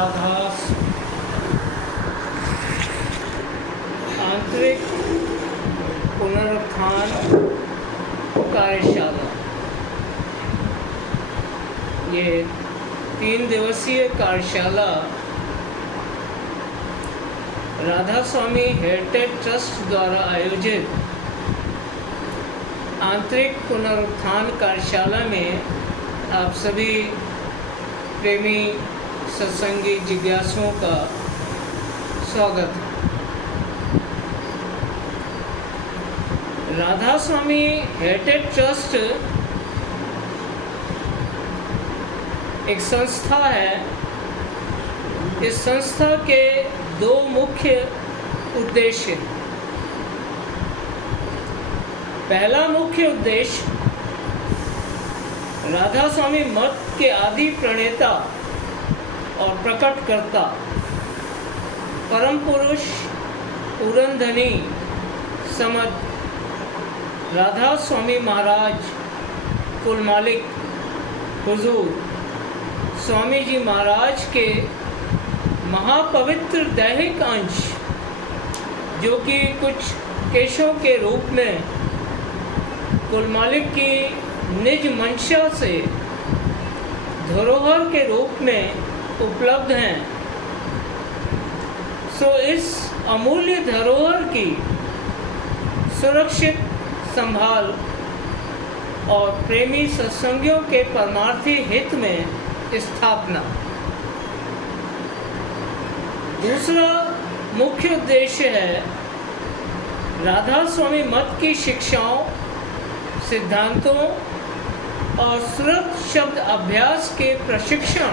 राधा आंतरिक पुनरुत्थान कार्यशाला। ये 3 दिवसीय कार्यशाला राधा स्वामी हेरिटेज ट्रस्ट द्वारा आयोजित आंतरिक पुनरुत्थान कार्यशाला में आप सभी प्रेमी सत्संगी जिज्ञासुओं का स्वागत है। राधा स्वामी हेरिटेज ट्रस्ट एक संस्था है। इस संस्था के 2 मुख्य उद्देश्य। पहला मुख्य उद्देश्य राधा स्वामी मत के आदि प्रणेता और प्रकटकर्ता परम पुरुष उरनधनी समद राधा स्वामी महाराज कुल मालिक हुजूर स्वामी जी महाराज के महापवित्र दैहिक अंश, जो कि कुछ केशों के रूप में कुल मालिक की निज मंशा से धरोहर के रूप में उपलब्ध हैं, सो इस अमूल्य धरोहर की सुरक्षित संभाल और प्रेमी सत्संगियों के परमार्थी हित में स्थापना। दूसरा मुख्य उद्देश्य है राधा स्वामी मत की शिक्षाओं, सिद्धांतों और सुरत शब्द अभ्यास के प्रशिक्षण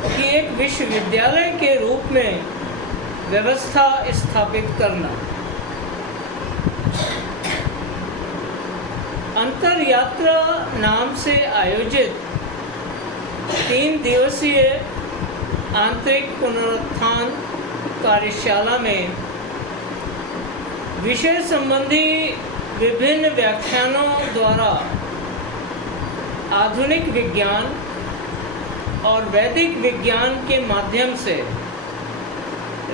की एक विश्वविद्यालय के रूप में व्यवस्था स्थापित करना। अंतर यात्रा नाम से आयोजित 3 दिवसीय आंतरिक पुनरुत्थान कार्यशाला में विषय संबंधी विभिन्न व्याख्यानों द्वारा आधुनिक विज्ञान और वैदिक विज्ञान के माध्यम से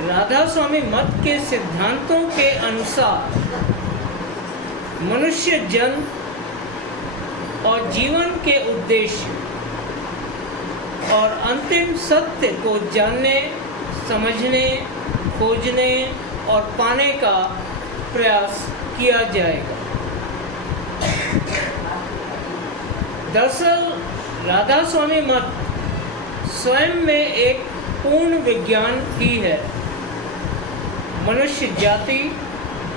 राधा स्वामी मत के सिद्धांतों के अनुसार मनुष्य जन्म और जीवन के उद्देश्य और अंतिम सत्य को जानने, समझने, खोजने और पाने का प्रयास किया जाएगा। दरअसल राधा स्वामी मत स्वयं में एक पूर्ण विज्ञान ही है। मनुष्य जाति,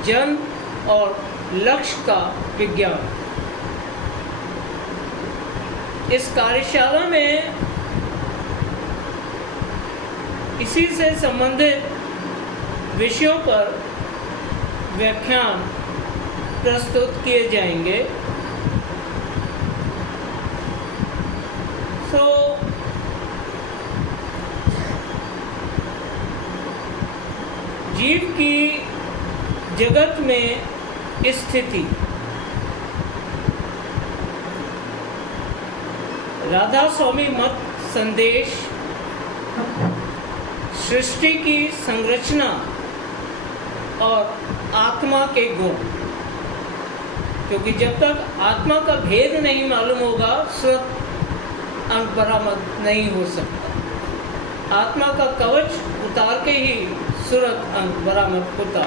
जन्म और लक्ष्य का विज्ञान। इस कार्यशाला में इसी से संबंधित विषयों पर व्याख्यान प्रस्तुत किए जाएंगे। जीव की जगत में स्थिति। राधा स्वामी मत संदेश सृष्टि की संरचना और आत्मा के गुण, क्योंकि जब तक आत्मा का भेद नहीं मालूम होगा स्वत अंग बरामद नहीं हो सकता। आत्मा का कवच उतार के ही सुरत अंग बरामद होता।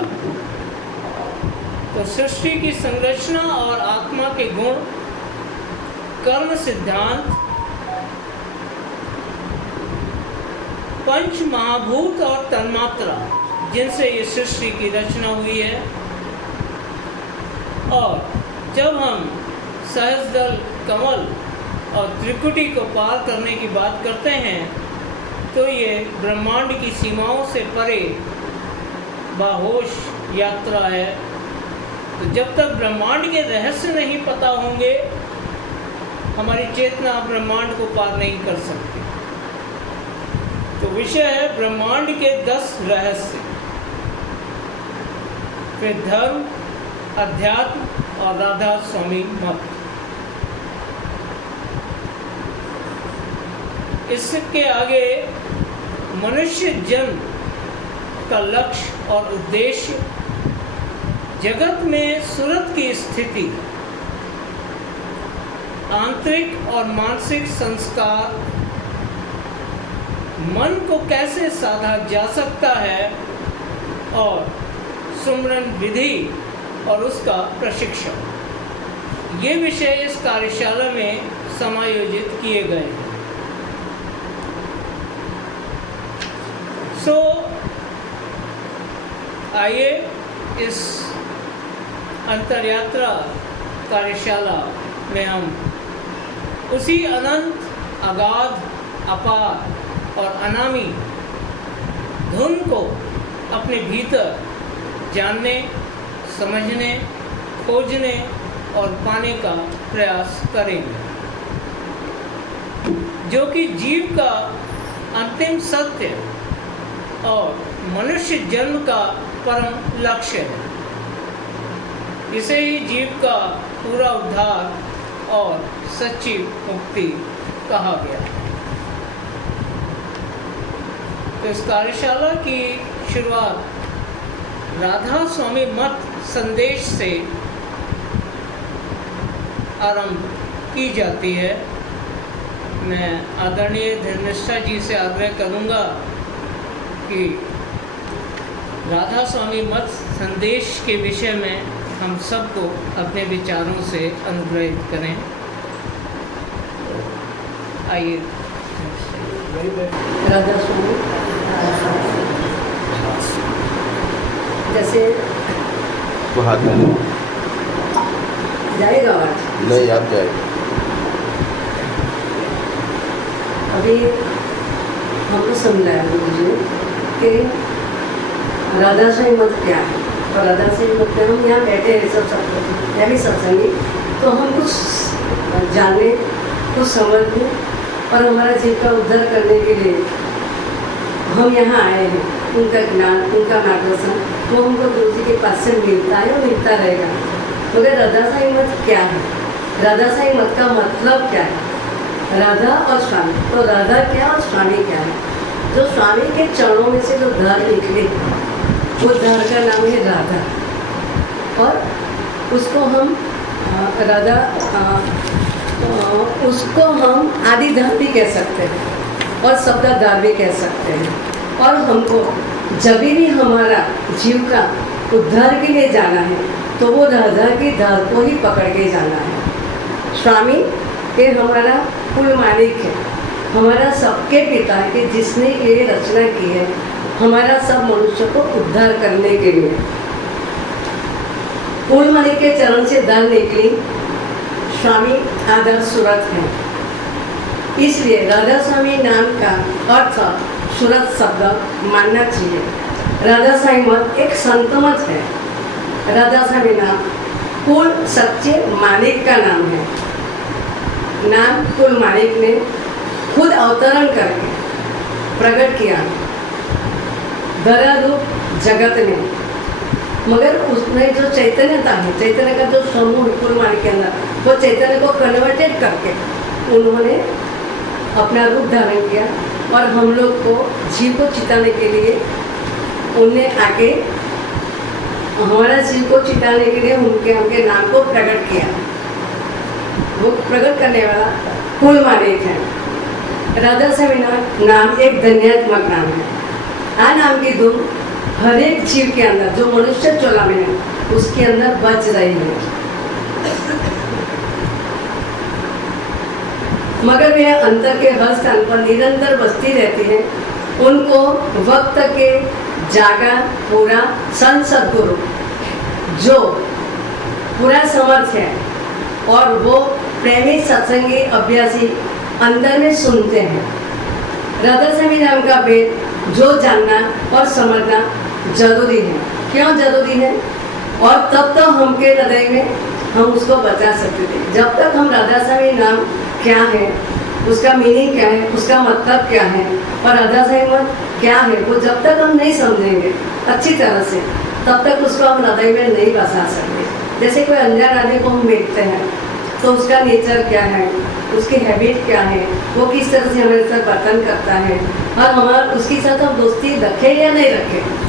तो सृष्टि की संरचना और आत्मा के गुण, कर्म सिद्धांत, पंच महाभूत और तन्मात्रा जिनसे ये सृष्टि की रचना हुई है, और जब हम सहस्रदल, कमल और त्रिकुटी को पार करने की बात करते हैं तो ये ब्रह्मांड की सीमाओं से परे बाहोश यात्रा है। तो जब तक ब्रह्मांड के रहस्य नहीं पता होंगे, हमारी चेतना ब्रह्मांड को पार नहीं कर सकती। तो विषय है ब्रह्मांड के 10 रहस्य, फिर धर्म, अध्यात्म और राधा स्वामी मत। इसके आगे मनुष्य जन्म का लक्ष्य और उद्देश्य जगत में सूरत की स्थिति, आंतरिक और मानसिक संस्कार, मन को कैसे साधा जा सकता है और सुमरन विधि और उसका प्रशिक्षण, ये विषय इस कार्यशाला में समायोजित किए गए हैं। आइए इस अंतरयात्रा कार्यशाला में हम उसी अनंत, अगाध, अपार और अनामी धुन को अपने भीतर जानने, समझने, खोजने और पाने का प्रयास करेंगे, जो कि जीव का अंतिम सत्य और मनुष्य जन्म का परम लक्ष्य है। इसे ही जीव का पूरा उद्धार और सच्ची मुक्ति कहा गया है। तो इस कार्यशाला की शुरुआत राधा स्वामी मत संदेश से आरंभ की जाती है। मैं आदरणीय धर्मिष्ठा जी से आग्रह करूंगा कि राधा स्वामी मत संदेश के विषय में हम सबको अपने विचारों से अनुग्रहित करें। आइए। राधा स्वामी जैसे तो हाथ में जाएगा आज नहीं आप जाएगा। अभी हमको समझाया मुझे कि राधा स्वामी मत क्या है, और राधा स्वामी मत क्या, हम यहाँ बैठे हैं सब मैं भी सत्संगी, तो हम कुछ जानने, कुछ समझने और हमारा जीव का उद्धार करने के लिए हम यहाँ आए हैं। उनका ज्ञान, उनका मार्गदर्शन वो हमको गुरु जी के पास से मिलता है और मिलता रहेगा। मगर राधा स्वामी मत क्या है, राधा स्वामी मत का मतलब क्या है, राधा और स्वामी, तो राधा क्या और स्वामी क्या है। जो स्वामी के चरणों में से जो धार निकले वो धार का नाम है राधा, और उसको हम राधा उसको हम आदि धार भी कह सकते हैं और शब्दाधार भी कह सकते हैं। और हमको जब भी हमारा जीव का उद्धार के लिए जाना है तो वो राधा की धार को ही पकड़ के जाना है। स्वामी के हमारा कुल मालिक है, हमारा सबके पिता है कि जिसने ये रचना की है हमारा सब मनुष्य को उद्धार करने के लिए। कुल मालिक के चरण से धार निकली स्वामी आदर सूरत है, इसलिए राधा स्वामी नाम का अर्थ सूरत शब्द मानना चाहिए। राधा स्वामी मत एक संत मत है। राधा स्वामी नाम कुल सच्चे मालिक का नाम है। नाम कुल मालिक ने खुद अवतरण करके प्रकट किया धरा रूप जगत में, मगर उसमें जो चैतन्यता है, चैतन्य का जो समूह है कुल मालिक के अंदर, वो चैतन्य को कन्वर्टेड करके उन्होंने अपना रूप धारण किया और हम लोग को जीव को चिताने के लिए उनने आके हमारा जीव को चिताने के लिए उनके नाम को प्रकट किया। वो प्रकट करने वाला कुल मालिक है। राधा स्वामी नाम एक धन्यात्मक नाम है। आ नाम की धुन हर एक जीव के अंदर, जो मनुष्य चोला में है उसके अंदर बज रही है, मगर वे अंतर के हर स्थान पर निरंतर बसती रहती है। उनको वक्त के जागा पूरा संत सद्गुरु जो पूरा समर्थ है और वो प्रेमी सत्संगी अभ्यासी अंदर में सुनते हैं। राधा स्वामी नाम का भेद जो जानना और समझना जरूरी है। क्यों जरूरी है? और तब तो हमके हृदय में हम उसको बचा सकते थे। जब तक हम राधा स्वामी नाम क्या है, उसका मीनिंग क्या है, उसका मतलब क्या है और राधा स्वामी मत क्या है, वो जब तक हम नहीं समझेंगे अच्छी तरह से, तब तक उसको हम हृदय में नहीं बसा सकते। जैसे कोई अनजान आदमी को हम देखते हैं तो उसका नेचर क्या है, उसकी हैबिट क्या है, वो किस तरह से हमारे साथ बर्तन करता है, और हमारा उसके साथ हम दोस्ती रखें या नहीं रखें,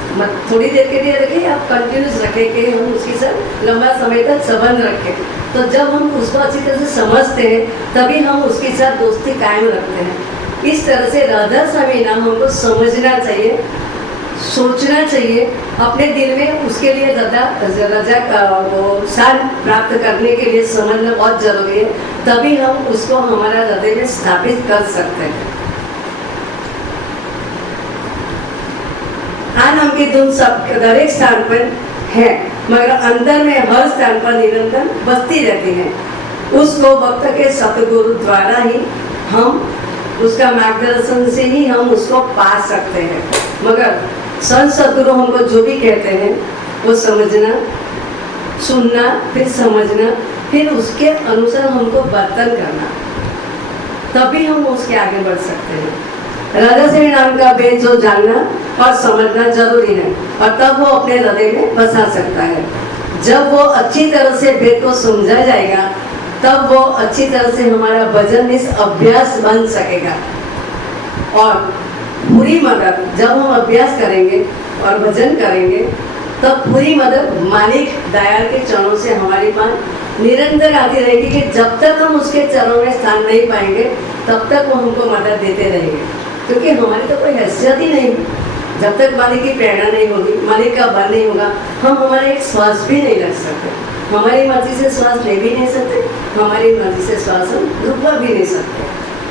थोड़ी देर के लिए रखें या कंटिन्यूस रखें कि हम उसके साथ लंबा समय तक संबंध रखें। तो जब हम उसको अच्छी तरह से समझते हैं तभी हम उसके साथ दोस्ती कायम रखते हैं। इस तरह से राधा स्वामी नाम हमको समझना चाहिए, सोचना चाहिए, अपने दिल में उसके लिए रजा का वो स्थान प्राप्त करने के लिए समझना बहुत जरूरी है, तभी हम उसको हमारा हृदय में स्थापित कर सकते हैं। आ नाम की धुन सब दरेक स्थान पर है, मगर अंदर में हर स्थान पर निरंतर बसती रहती है। उसको भक्त के सतगुरु द्वारा ही हम उसका मार्गदर्शन से ही हम उसको पा सकते हैं। मगर संत सदगुरु हमको जो भी कहते हैं वो समझना, सुनना, फिर समझना, फिर उसके अनुसार हमको बर्तन करना, तभी हम उसके आगे बढ़ सकते हैं। राधा स्वामी नाम का भेद जो जानना और समझना जरूरी है, और तब वो अपने हृदय में बसा सकता है। जब वो अच्छी तरह से भेद को समझा जाएगा तब वो अच्छी तरह से हमारा भजन इस अभ्यास बन सकेगा। और पूरी मदद जब हम अभ्यास करेंगे और भजन करेंगे तब पूरी मदद मालिक दयाल के चरणों से हमारी पास निरंतर आती रहेगी, कि जब तक हम उसके चरणों में स्थान नहीं पाएंगे तब तक वो हमको मदद देते रहेंगे, क्योंकि हमारी तो कोई हैसियत ही नहीं। जब तक मालिक की प्रेरणा नहीं होगी, मालिक का बल नहीं होगा, हम हमारा एक श्वास भी नहीं रख सकते, हमारी मर्जी से श्वास ले भी नहीं सकते, हमारी मर्जी से श्वास हम रुकवा भी नहीं सकते।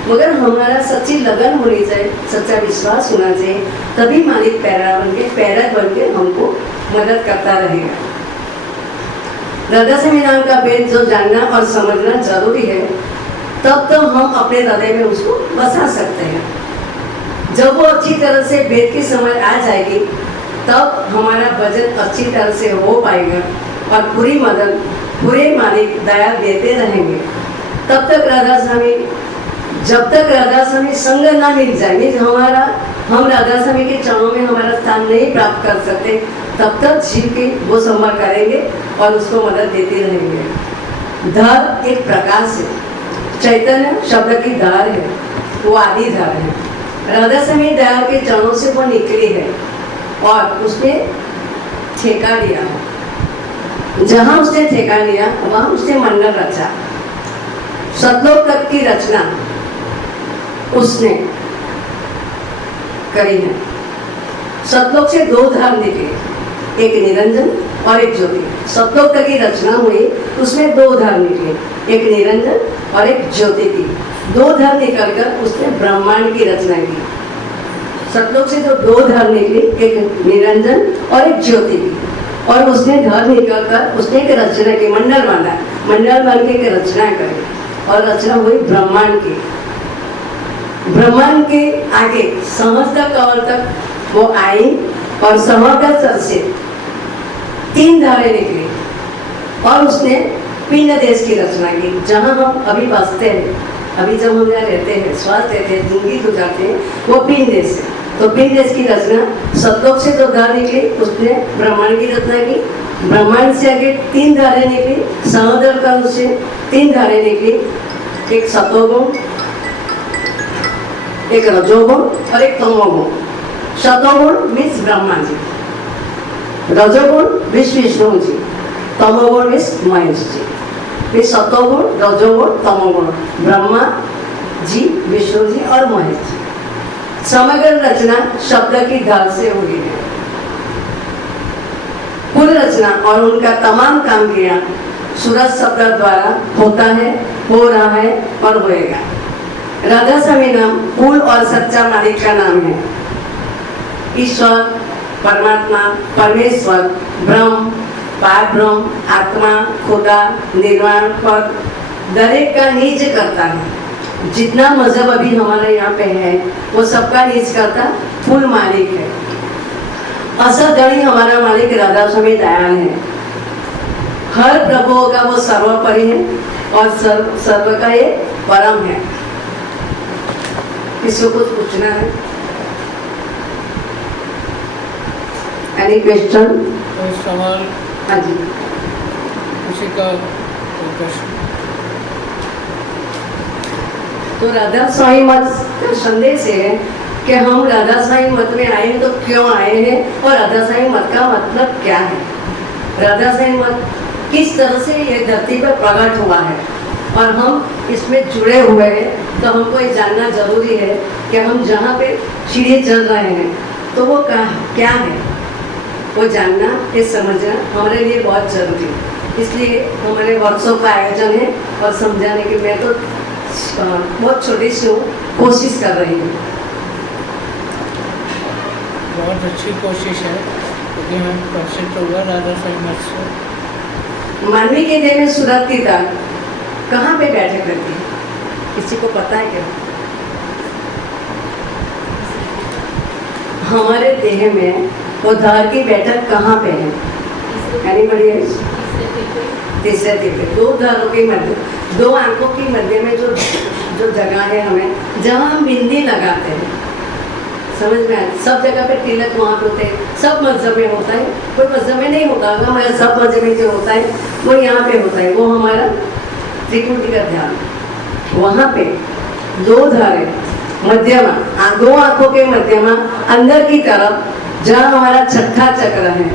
मगर हमारा सच्ची लगन होनी चाहिए, सच्चा विश्वास होना चाहिए, तभी मालिक प्रेरक बन के हमको मदद करता रहेगा। राधा स्वामी नाम का भेद जो जानना और समझना जरूरी है, तब तो हम अपने हृदय में उसको बसा सकते हैं। जब वो अच्छी तरह से भेद की समझ आ जाएगी तब हमारा भजन अच्छी तरह से हो पाएगा और पूरी मदद पूरे मालिक दया देते रहेंगे। तब तक राधा स्वामी, जब तक राधा स्वामी संग ना मिल जाए, हम राधा स्वामी के चरणों में हमारा स्थान नहीं प्राप्त कर सकते, तब तक जीव के वो संभाल करेंगे और उसको मदद देते रहेंगे। धार एक प्रकाश है, चैतन्य शब्द की धार है, वो आदि धार है। राधा स्वामी दयाल के चरणों से वो निकली है और उसने ठेका लिया है। जहाँ उसने ठेका लिया वहाँ उसने मंडल रचा। सतलोक तक की रचना उसने करी है। सतलोक से दो धाम निकले, एक निरंजन और एक ज्योति। सतलोक तक की रचना हुई, उसमें दो धाम निकले, एक निरंजन और एक ज्योति की। दो धाम निकलकर उसने ब्रह्मांड की रचना की। सतलोक से जो दो धाम निकली, एक निरंजन और एक ज्योति की, और उसने धाम निकलकर उसने एक रचना की, मंडल बांधा, मंडल बांध के एक रचना करी और रचना हुई ब्रह्मांड की। ब्रह्मांड के आगे सहस्त्र कमल तक वो आई और सहस्त्र से तीन धारे निकली और उसने पिंड देश की रचना की, जहाँ हम अभी बसते हैं। अभी जब हम यहाँ रहते हैं, श्वास लेते हैं, जिंदगी गुजारते हैं, वो पिंड देश है। तो पिंड देश की रचना सतलोक से जो धार निकली उसने ब्रह्मांड की रचना की। ब्रह्मांड से आगे तीन धारें निकली, सहोदर कर्म से तीन धारें निकली, एक सतोगुण, एक रजोगुण और एक तमोगुण। सतोगुण मीन्स ब्रह्मा जी, रजोगुण मीन्स विष्णु जी, तमोगुण मीन्स महेश जी। ये सतोगुण, रजोगुण, तमोगुण, ब्रह्मा जी, विष्णु जी और महेश जी। समग्र रचना शब्द की धार से हुई है। कुल रचना और उनका तमाम काम क्रिया सूरज शब्द द्वारा होता है, हो रहा है और होएगा। राधा स्वामी नाम कुल और सच्चा मालिक का नाम है। ईश्वर, परमात्मा, परमेश्वर, ब्रह्म, पार ब्रह्म, आत्मा, खुदा, निर्वाण पद दरेक का नीच करता है। जितना मजहब अभी हमारे यहाँ पे है वो सबका नीच करता फुल मालिक है। असर धनी हमारा मालिक राधा स्वामी दयाल है। हर प्रभुओं का वो सर्वोपरि है और सर्व का ये परम है। किसी को कुछ पूछना है? Any question? कोई सवाल? हाँ जी, किसी का कोई प्रश्न? तो राधा स्वामी मत का संदेश है कि हम राधा स्वामी मत में आए हैं तो क्यों आए हैं और राधा स्वामी मत का मतलब क्या है, राधा स्वामी मत किस तरह से ये धरती पर प्रकट हुआ है और हम इसमें जुड़े हुए हैं। तो हमको ये जानना जरूरी है कि हम जहाँ पे सीढ़ी चल रहे हैं तो वो क्या है, वो जानना, ये समझना हमारे लिए बहुत जरूरी है। इसलिए हमारे वर्कशॉप का आयोजन है और समझाने की मैं तो बहुत छोटी सी हूँ, कोशिश कर रही हूँ। बहुत अच्छी कोशिश है क्योंकि हम प्रसिद्ध हुआ राधा स्वामी मत से। मानवी के देह में सूरत की दाल कहाँ पे बैठे करती है, किसी को पता है क्या? हमारे देह में वो धार की बैठक कहाँ पे है? यानी बढ़िया तीसरे तीसरे दो धारों के मध्य, दो आंखों की मध्य में जो जगह है हमें, जहाँ हम बिंदी लगाते हैं, समझ में आए? सब जगह पे तिलक वहाँ पे होते हैं, सब मस्जिद में होता है, कोई मस्जिद में नहीं होता होगा मगर सब मस्जिद में जो होता है वो यहाँ पे होता है, वो हमारा त्रिकुटी का ध्यान। वहाँ पे दो धारे मध्यमा, दो आंखों के मध्यमा अंदर की तरफ जहाँ हमारा छठा चक्र है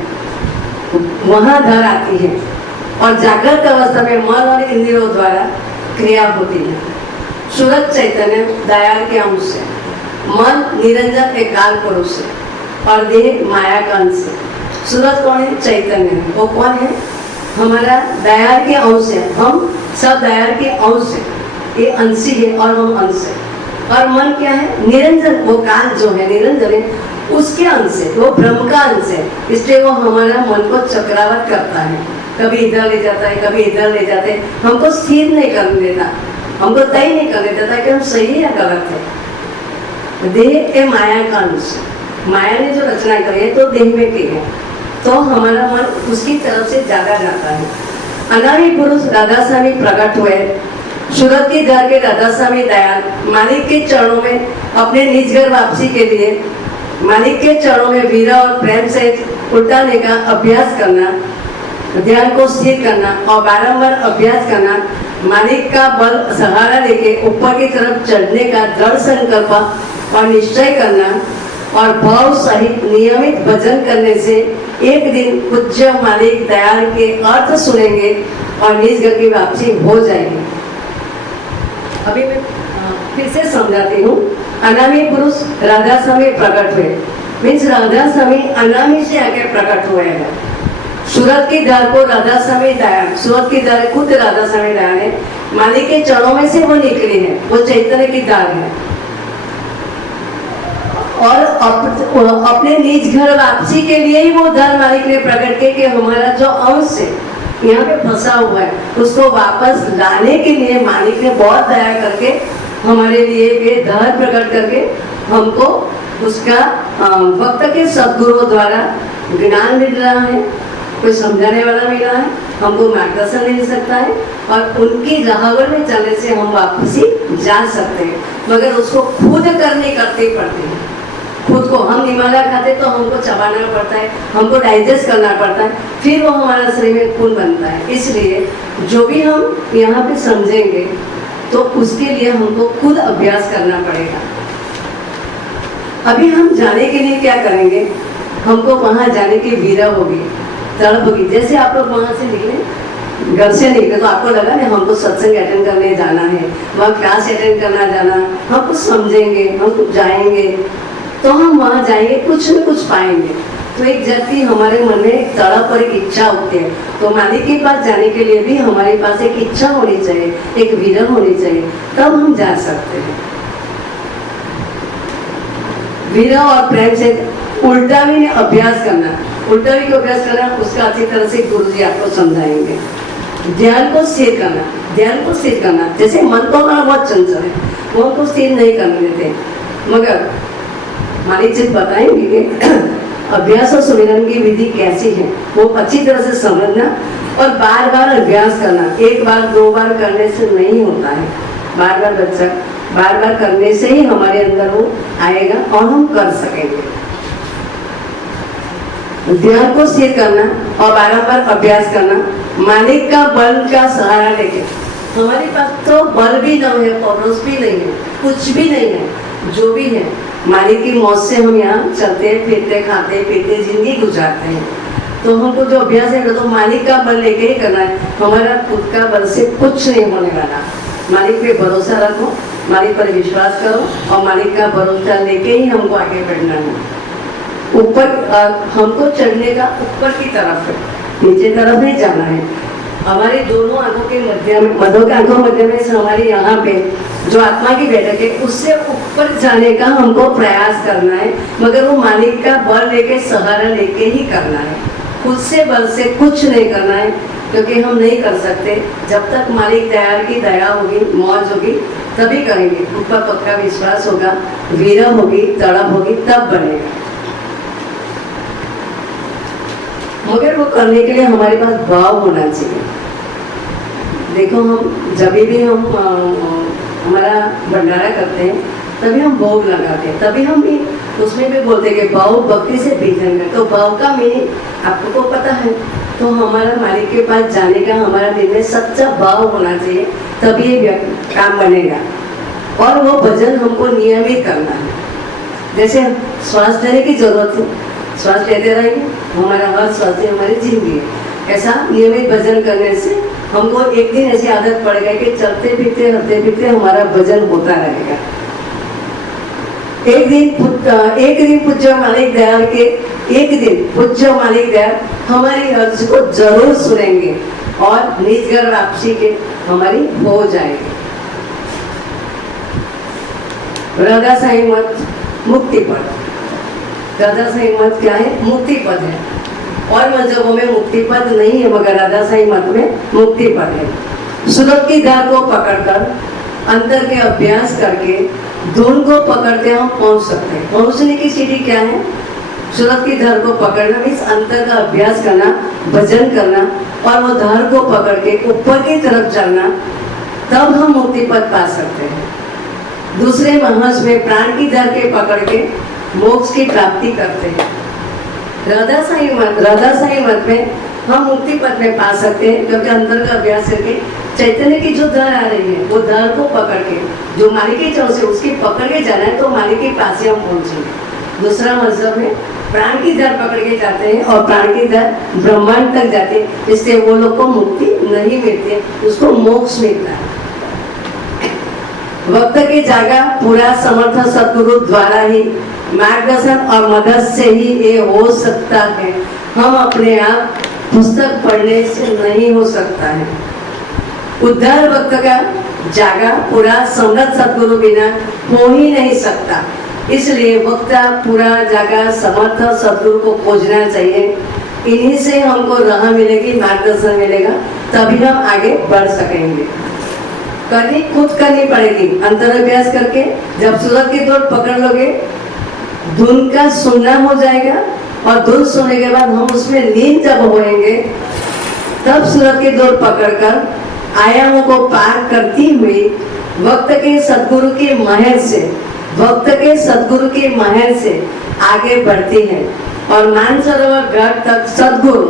वहाँ धार आती है और जागृत अवस्था में मन और इंद्रियों द्वारा क्रिया होती है। सूरज चैतन्य दयाल के अंश से, मन निरंजन एक काल पुरुष है और देह माया का अंश है। सूरज कौन है? चैतन्य है। वो कौन है? हमारा दयाल के अंश है, हम सब दयाल के अंश है, ये अंशी है और हम अंश है। और मन क्या है? निरंजन, वो काल जो है निरंजन है उसके अंश है, वो ब्रह्म का अंश है। इसलिए वो हमारा मन को चक्रावत करता है, कभी इधर ले जाता है कभी इधर ले जाते हैं, हमको स्थिर नहीं करने देता, हमको तय नहीं करने देता कि हम सही या गलत है। देह के माया का अंश, माया ने जो रचना करी है तो देह में की है, तो हमारा मन उसकी तरफ से जागा जाता है। अनामी पुरुष राधा स्वामी प्रकट हुए, सूरत की धार के राधा स्वामी दयाल मालिक के चरणों में अपने निज घर वापसी के लिए मालिक के चरणों में वीरा और प्रेम से उल्टाने का अभ्यास करना, ध्यान को स्थिर करना और बारंबार अभ्यास करना, मालिक का बल सहारा लेके ऊपर की तरफ चढ़ने का दृढ़ संकल्प और निश्चय करना और भाव सहित नियमित भजन करने से एक दिन पूज्य मालिक दयाल के अर्थ सुनेंगे और निज घर की वापसी हो जाएगी। अभी मैं फिर से समझाती हूँ। अनामी पुरुष राधा स्वामी प्रकट हुए, मीन्स राधा स्वामी अनामी से आगे प्रकट हुए हैं। सूरत की धार को राधा स्वामी दयाल, सूरत की धार खुद राधा स्वामी दयाल है, मालिक के चरणों में से वो निकली है, वो चैतन्य की धार है और अपने निज घर वापसी के लिए ही वो धार मालिक ने प्रकट किया कि हमारा जो अंश है यहाँ पे फंसा हुआ है उसको वापस लाने के लिए मालिक ने बहुत दया करके हमारे लिए ये धार प्रकट करके हमको उसका भक्त के सद्गुरुओं द्वारा ज्ञान मिल रहा है, कोई समझाने वाला मिला है, हमको मार्गदर्शन मिल सकता है और उनकी राहबर में चलने से हम वापसी जा सकते हैं। मगर उसको खुद करते पड़ते हैं, खुद को हम निमाला खाते तो हमको चबाना पड़ता है, हमको डाइजेस्ट करना पड़ता है, फिर वो हमारा शरीर में खून बनता है। इसलिए जो भी हम यहाँ पे समझेंगे तो उसके लिए हमको खुद अभ्यास करना पड़ेगा। अभी हम जाने के लिए क्या करेंगे, हमको वहाँ जाने की वीरा होगी, तड़प होगी। जैसे आप लोग वहाँ से निकले, घर से निकले तो आपको लगा ना हमको सत्संग अटेंड करने जाना है, वहाँ क्लास अटेंड करना जाना, हम कुछ समझेंगे, हम कुछ जाएंगे, तो हम वहाँ जाएंगे कुछ न कुछ पाएंगे। तो एक जाति हमारे मन में एक तड़प और एक इच्छा होती है, तो मालिक के पास जाने के लिए भी हमारे पास एक इच्छा होनी चाहिए, एक विरह होनी चाहिए, तब हम जा सकते हैं। विरह और प्रेम से उल्टावी ने अभ्यास करना, उल्टावी को अभ्यास करना उसका अच्छी तरह से गुरु जी आपको समझाएंगे। ध्यान को स्थिर करना, ध्यान को स्थिर करना, जैसे मन तो हमारा बहुत चंचल है, वो हमको स्थिर नहीं करने देते, मगर मालिक जी बताएंगे कि अभ्यास और सुमिरन की विधि कैसी है, वो अच्छी तरह से समझना और बार बार अभ्यास करना। एक बार दो बार करने से नहीं होता है, बार बार बच्चा बार बार करने से ही हमारे अंदर वो आएगा और हम कर सकेंगे। ध्यान को स्थिर करना और बारंबार अभ्यास करना, मालिक का बल का सहारा लेके हमारे पास तो बल भी नहीं है, परोस भी नहीं है, कुछ भी नहीं है। जो भी है मालिक की मौत से हम यहाँ चलते फिरते खाते पीते जिंदगी गुजारते हैं। तो हमको जो अभ्यास है तो मालिक का बल लेके ही करना है। हमारा खुद का बल से कुछ नहीं होने वाला। मालिक पे भरोसा रखो, मालिक पर विश्वास करो और मालिक का भरोसा लेके ही हमको आगे बढ़ना है। ऊपर हमको चढ़ने का ऊपर की तरफ है, नीचे तरफ नहीं जाना है। हमारे दोनों आंखों के मध्य में, मधो के आंखों मध्य में से हमारे यहाँ पे जो आत्मा की बैठक है उससे ऊपर जाने का हमको प्रयास करना है, मगर वो मालिक का बल लेके सहारा लेके ही करना है। खुद से बल से कुछ नहीं करना है, क्योंकि हम नहीं कर सकते। जब तक मालिक दयाल की दया होगी, मौज होगी, तभी करेंगे। ऊपर पक्का विश्वास होगा, वीर होगी, तड़प होगी, तब बनेगा। मगर वो करने के लिए हमारे पास भाव होना चाहिए। देखो, हम जब भी हम हमारा भंडारा करते हैं तभी हम भोग लगाते हैं, तभी हम भी उसमें भी बोलते हैं कि भाव भक्ति से भीजन में। तो भाव का मीनिंग आपको को पता है। तो हमारा मालिक के पास जाने का हमारा दिल में सच्चा भाव होना चाहिए, तभी ये काम बनेगा। और वो भजन हमको नियमित करना है। जैसे श्वास लेने की जरूरत है, श्वास लेते रहेंगे, हमारा हर श्वास से हमारी जिंदगी है। ऐसा नियमित भजन करने से हमको एक दिन ऐसी आदत पड़ गई कि चलते फिरते हरते फिरते हमारा भजन होता रहेगा। एक दिन पूज्य मालिक दयाल के, एक दिन पूज्य मालिक दयाल हमारी अर्ज को जरूर सुनेंगे और निज घर वापसी के हमारी हो जाएगी। राधा साईं मत मुक्ति पद। राधा साईं मत क्या है? मुक्ति पद है। और मजहबों में मुक्ति पद नहीं है, मगर राधा साईं मत में मुक्ति पद है। सुलभ की धार को पकड़कर अंतर के अभ्यास करके धुन को पकड़ते हम पहुंच सकते हैं। पहुंचने की सीढ़ी क्या है? सुलभ की धार को पकड़ना मीन्स अंतर का अभ्यास करना, भजन करना और वो धार को पकड़ के ऊपर की तरफ चलना, तब हम मुक्ति पद पा सकते हैं। दूसरे महज में प्राण की धार के पकड़ के मोक्ष की प्राप्ति करते हैं। राधा साईं मत में हम मुक्ति पद में पा सकते हैं, क्योंकि अंतर का अभ्यास करके चैतन्य की जो धार आ रही है वो धार को पकड़ के, जो मालिक की चाव से उसकी पकड़ के जाना है, तो मालिक के पास ही हम पहुंचेंगे। दूसरा मजहब में प्राण की धार पकड़ के जाते हैं और प्राण की धार ब्रह्मांड तक जाते हैं, इससे वो लोग को मुक्ति नहीं मिलती, उसको मोक्ष मिलता है। वक्त की जागा पूरा समर्थ सदगुरु द्वारा ही मार्गदर्शन और मदद से ही ये हो सकता है। हम अपने आप पुस्तक पढ़ने से नहीं हो सकता है। उद्धार वक्त का जागा पूरा समर्थ सदगुरु बिना हो ही नहीं सकता। इसलिए वक्त पूरा जागा समर्थ सदगुरु को खोजना चाहिए। इन्हीं से हमको राह मिलेगी, मार्गदर्शन मिलेगा, तभी हम आगे बढ़ सकेंगे। करनी खुद करनी पड़ेगी, अंतर अभ्यास करके। जब सूरत की दौड़ पकड़ लोगे, धुन का सुनना हो जाएगा और धुन सुनने के बाद हम उसमें लीन जब होएंगे, तब सूरत की दौड़ पकड़कर आयामों को पार करती हुई वक्त के सदगुरु की महर से आगे बढ़ती है और मानसरोवर घाट तक सदगुरु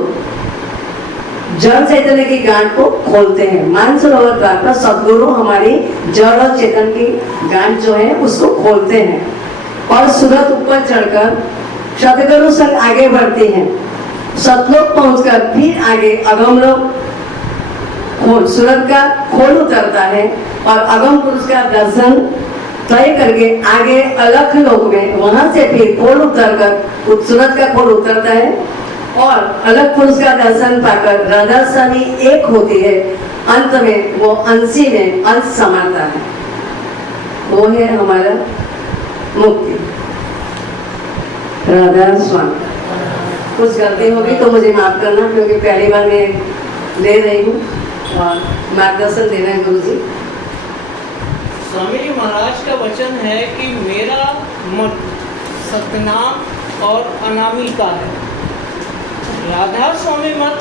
जड़ चैतन्य की गांठ को खोलते हैं। मानसरोवर घाट पर सदगुरु हमारी जड़ और चेतन की गांठ जो है उसको खोलते हैं और सूरत ऊपर चढ़कर सदगुरु संग आगे बढ़ती हैं। सतलोक पहुंचकर फिर आगे अगम लोक खोल, सूरत का खोल उतरता है और अगम पुरुष का दर्शन तय करके आगे अलख लोक में, वहां से फिर खोल उतरकर सूरत का खोल उतरता है और अलग पुरुष का दर्शन पाकर राधा स्वामी एक होती है। अंत में वो अंशी में अंश समाता है। वो है हमारा मुक्ति। राधा स्वामी। कुछ गलती होगी तो मुझे माफ करना, क्योंकि पहली बार मैं ले रही हूँ और मार्गदर्शन देना है गुरु जी। स्वामी जी महाराज का वचन है कि मेरा मत सतनाम और अनामिका है। राधा स्वामी मत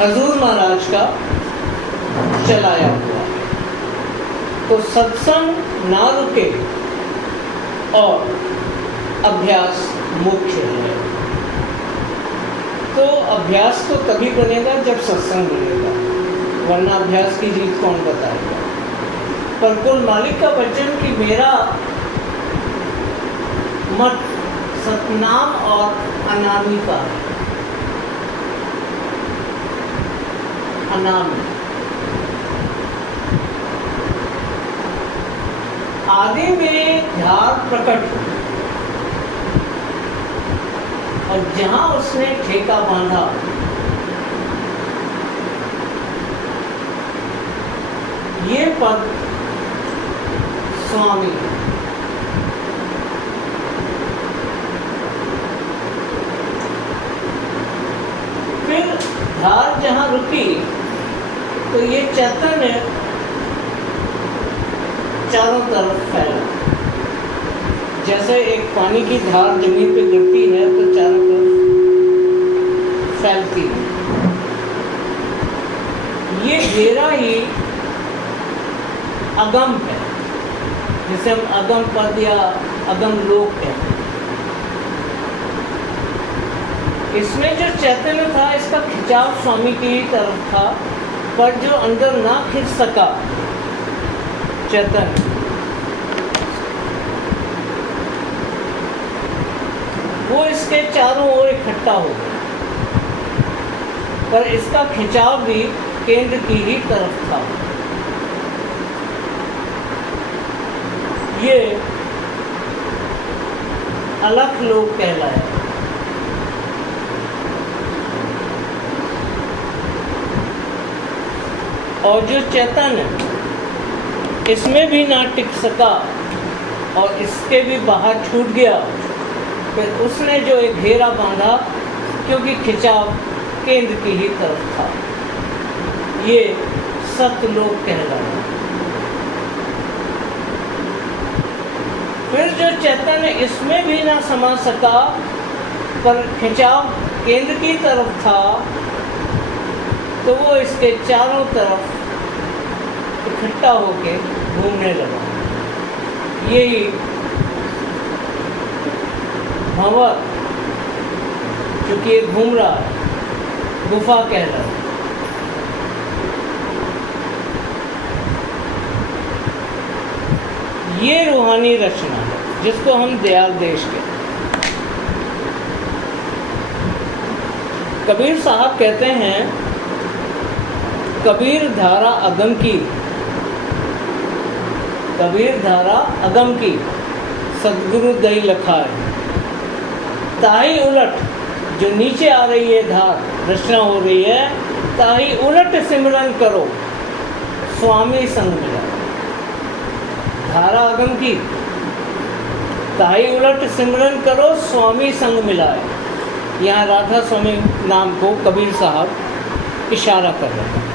हजूर महाराज का चलाया हुआ है। तो सत्संग ना रुके और अभ्यास मुख्य है। तो अभ्यास तो तभी बनेगा जब सत्संग बनेगा, वरना अभ्यास की जीत कौन बताएगा। पर कुल मालिक का वचन कि मेरा मत सतनाम और अनामी का है। अनामी आदि में ध्यान प्रकट हो और जहां उसने ठेका बांधा ये पद स्वामी। फिर धार जहां रुकी तो ये चैतन्य चारों तरफ फैला। जैसे एक पानी की धार जमीन पे गिरती है तो चारों तरफ फैलती है। ये घेरा ही अगम है, जिसे हम अगम पद या अगम लोक कहते हैं। इसमें जो चैतन्य था इसका खिंचाव स्वामी की तरफ था, पर जो अंदर ना खिंच सका चैतन्य, वो इसके चारों ओर इकट्ठा हो गया, पर इसका खिंचाव भी केंद्र की ही तरफ था। ये अलख लोक कहलाया। और जो चैतन्य इसमें भी ना टिक सका और इसके भी बाहर छूट गया, फिर उसने जो एक घेरा बांधा, क्योंकि खिंचाव केंद्र की ही तरफ था, ये सतलोक कहलाया। फिर जो चैतन्य इसमें भी ना समा सका पर खिंचाव केंद्र की तरफ था, तो वो इसके चारों तरफ इकट्ठा होके घूमने लगा। यही भंवर, क्योंकि ये घूम रहा है, गुफा कह रहा है। ये रूहानी रचना है जिसको हम दयाल देश कहते हैं। कबीर साहब कहते हैं, कबीर धारा अगम की, कबीर धारा अगम की, सदगुरु दई लखाए। ताही उलट जो नीचे आ रही है धार, रचना हो रही है, ताही उलट सिमरन करो, स्वामी संग मिला। धारा अगम की, ताही उलट सिमरन करो, स्वामी संग मिलाए। यहाँ राधा स्वामी नाम को कबीर साहब इशारा कर रहे हैं।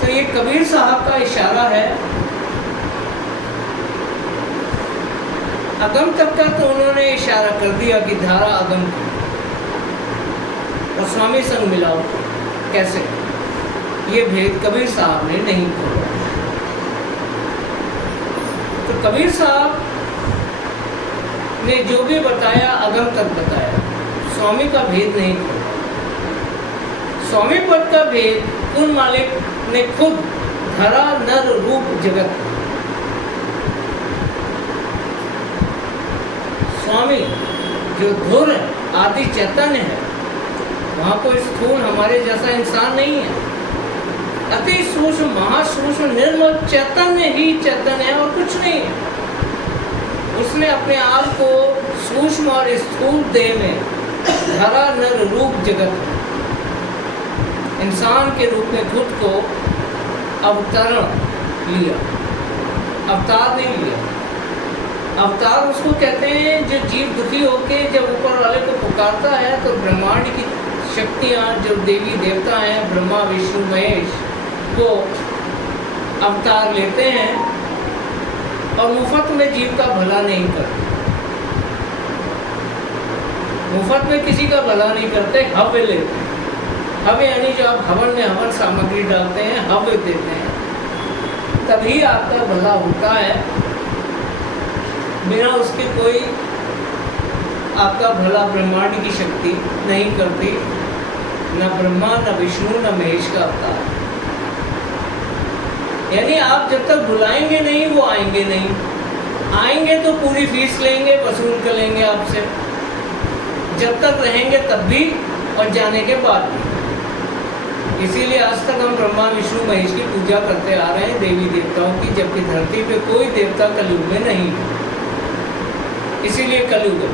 तो ये कबीर साहब का इशारा है। अगम तक का तो उन्होंने इशारा कर दिया कि धारा अगम की, और स्वामी संग मिलाओ कैसे, ये भेद कबीर साहब ने नहीं खोला। तो कबीर साहब ने जो भी बताया अगम तक बताया, स्वामी का भेद नहीं खोला। स्वामी पद का भेद कुल मालिक ने खुद धरा नर रूप जगत। स्वामी जो धुर है, आदि चैतन्य है, वहाँ कोई स्थूल हमारे जैसा इंसान नहीं है। अति सूक्ष्म महासूक्ष्म निर्मल चैतन्य ही चैतन्य है और कुछ नहीं है। उसने अपने आप को सूक्ष्म और स्थूल देह में धरा नर रूप जगत, इंसान के रूप में खुद को अवतरण लिया। अवतार नहीं लिया, अवतार उसको कहते हैं जो जीव दुखी होके जब ऊपर वाले को पुकारता है तो ब्रह्मांड की शक्तियाँ, जो देवी देवता हैं, ब्रह्मा विष्णु महेश, वो अवतार लेते हैं और मुफ्त में जीव का भला नहीं करते। मुफ्त में किसी का भला नहीं करते, हव्य लेते हैं। हव्य यानी जो आप हवन में हवन सामग्री डालते हैं, हव्य देते हैं, तभी आपका भला होता है। बिना उसके कोई आपका भला ब्रह्मांड की शक्ति नहीं करती। न ब्रह्मा, न विष्णु, न महेश का अवतार। यानी आप जब तक बुलाएंगे नहीं वो आएंगे नहीं। आएंगे तो पूरी फीस लेंगे, वसूल कर लेंगे आपसे, जब तक रहेंगे तब भी और जाने के बाद भी। इसीलिए आज तक हम ब्रह्मा, विष्णु, महेश की पूजा करते आ रहे हैं, देवी देवताओं की, जबकि धरती पे कोई देवता कलयुग में नहीं है। इसीलिए कलयुग है।